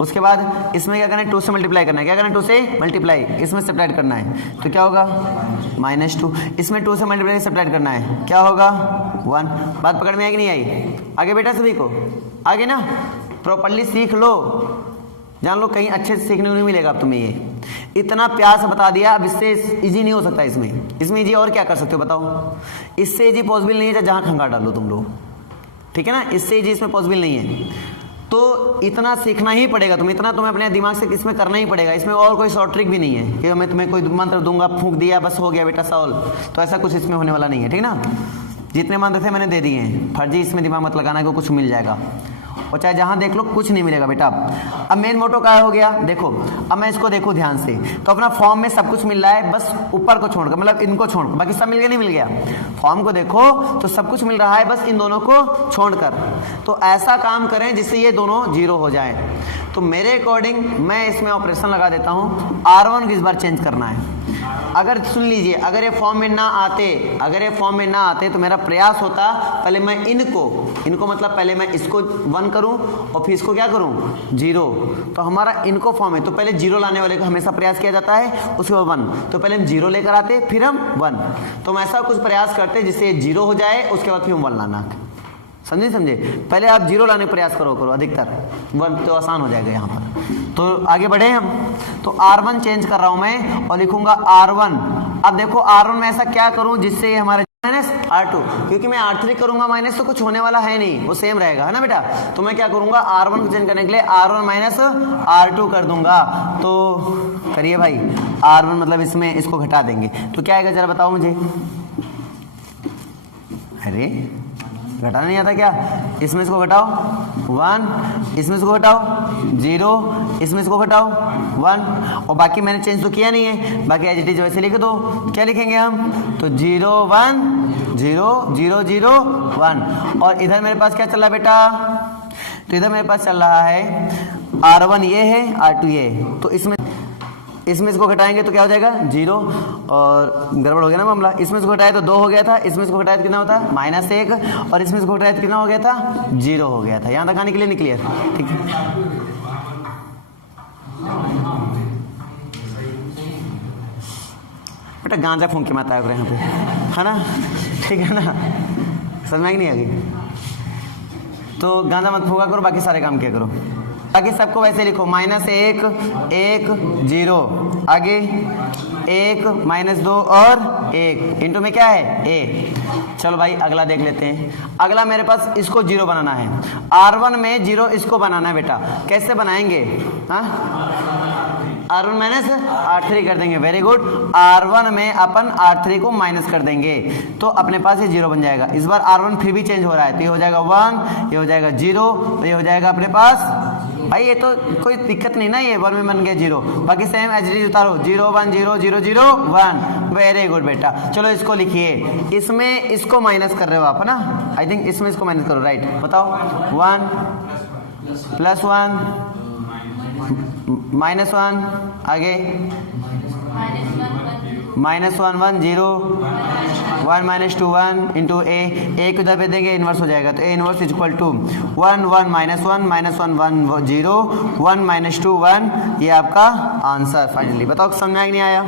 उसके बाद इसमें क्या करना है, 2 से मल्टीप्लाई करना है, क्या करना है 2 से मल्टीप्लाई, इसमें सब्ट्रैक्ट करना है तो क्या होगा -2, इसमें 2 से मल्टीप्लाई सब्ट्रैक्ट करना है क्या होगा 1। बात पकड़ में आई कि नहीं आई? आगे बेटा सभी को आगे ना, प्रॉपर्ली सीख लो, जान लो, कहीं अच्छे से सीखने को नहीं मिलेगा अब तुम्हें। ये इतना प्यार से बता दिया, अब इससे इजी नहीं हो सकता। इसमें इजी और क्या कर सकते हो बताओ? इससे इजी पॉसिबल नहीं है जहाँ खंगार डालो तुम लोग, ठीक है ना, इससे इजी इसमें पॉसिबल नहीं है। तो इतना सीखना ही पड़ेगा तुम्हें, इतना तुम्हें अपने दिमाग से इसमें करना ही पड़ेगा। इसमें और कोई शॉर्ट ट्रिक भी नहीं है कि मैं तुम्हें कोई मंत्र दूंगा, फूंक दिया बस हो गया बेटा सॉल्व, तो ऐसा कुछ इसमें होने वाला नहीं है, ठीक ना। जितने मंत्र थे मैंने दे दिए हैं, फर्जी इसमें दिमाग मत लगाना कि कुछ मिल जाएगा, और चाहे जहां देख लो कुछ नहीं मिलेगा बेटा। अब मेन मोटो क्या हो गया, देखो अब मैं इसको देखो ध्यान से, तो अपना फॉर्म में सब कुछ मिल रहा है, बस ऊपर को छोड़कर, मतलब इनको छोड़कर, बाकी सब मिल गया नहीं मिल गया। फॉर्म को देखो तो सब कुछ मिल रहा है, बस इन दोनों को छोड़कर। तो ऐसा काम करें जिससे ये दोनों 0 हो जाए। तो मेरे अकॉर्डिंग मैं इसमें ऑपरेशन लगा देता हूँ, R1 को इस बार चेंज करना है। अगर सुन लीजिए, अगर ये फॉर्म में ना आते तो मेरा प्रयास होता पहले मैं इनको मतलब पहले मैं इसको 1 करूं और फिर इसको क्या करूं 0। तो हमारा इनको फॉर्म है तो पहले 0 लाने वाले का हमेशा प्रयास किया जाता है, उसके बाद 1। तो पहले हम 0 लेकर आते फिर हम 1। तो हम ऐसा कुछ प्रयास करते जिससे 0 हो जाए, उसके बाद फिर हम 1 लाना। समझे? पहले आप 0 लाने का प्रयास करो अधिकतर, 1 तो आसान हो जाएगा यहाँ पर। तो आगे बढ़े हम, तो R1 चेंज कर रहा हूं मैं और लिखूंगा R1। अब देखो R1 में ऐसा क्या करूं जिससे हमारे माइनस R2, क्योंकि मैं R3 करूंगा माइनस तो कुछ होने वाला है नहीं, वो सेम रहेगा, है ना बेटा। तो मैं क्या करूंगा R1 को चेंज करने के लिए R1 माइनस R2 कर दूंगा। तो करिए भाई, R1 मतलब इसमें इसको घटा देंगे तो क्या आएगा जरा बताओ मुझे। अरे घटाना नहीं आता क्या? इसमें इसको घटाओ 1, इसमें इसको घटाओ 0, इसमें इसको घटाओ 1, और बाकी मैंने चेंज तो किया नहीं है, बाकी एज इट इज वैसे लिख दो। क्या लिखेंगे हम? तो 0 1 0 0 0 1। और इधर मेरे पास क्या चल रहा है बेटा? तो इधर मेरे पास चल रहा है R1 ये है, R2 ये है। तो इसमें इसको घटाएंगे तो क्या हो जाएगा 0, और गड़बड़ हो गया ना मामला। इसमें इसको घटाया तो 2 हो गया था, इसमें इसको घटाया तो कितना होता है -1, और इसमें इसको घटाया तो कितना हो गया था 0 हो गया था। यहाँ तक आने के लिए क्लियर? ठीक है, बेटा गांजा फूंक के मत आया करो यहाँ पे, है ना? ठीक है ना, समझ में नहीं आ गई तो गांजा मत फूंका करो, बाकी सारे काम किया करो। बाकी सबको वैसे लिखो -1 1 0, आगे 1 -2 और 1 इंटू में क्या है a। चलो भाई अगला देख लेते हैं। अगला मेरे पास इसको 0 बनाना है, R1 में 0 इसको बनाना है बेटा। कैसे बनाएंगे? हाँ, R1 माइनस R3 कर देंगे। Very good. R1 में अपन R3 को माइनस कर देंगे तो अपने पास ये 0 बन जाएगा। इस बार R1 फिर भी चेंज हो रहा है तो ये हो जाएगा 1, ये हो जाएगा 0, तो ये हो जाएगा अपने पास भाई, ये तो कोई दिक्कत नहीं ना, ये 1 में बन गया 0। बाकी सेम एज इट इज उतारो 0 1 0 0 0 1। वेरी गुड बेटा। चलो इसको लिखिए, इसमें इसको माइनस कर रहे हो आप, है ना? आई थिंक इसमें इसको माइनस करो, राइट? बताओ 1 +1 -1, आगे -1 1 0 1 -2 1 इंटू a को इधर पे देंगे इन्वर्स हो जाएगा तो a inverse is equal to 1 1 -1 -1 1 0 1 -2 1। ये आपका आंसर फाइनली। बताओ समझ में नहीं आया?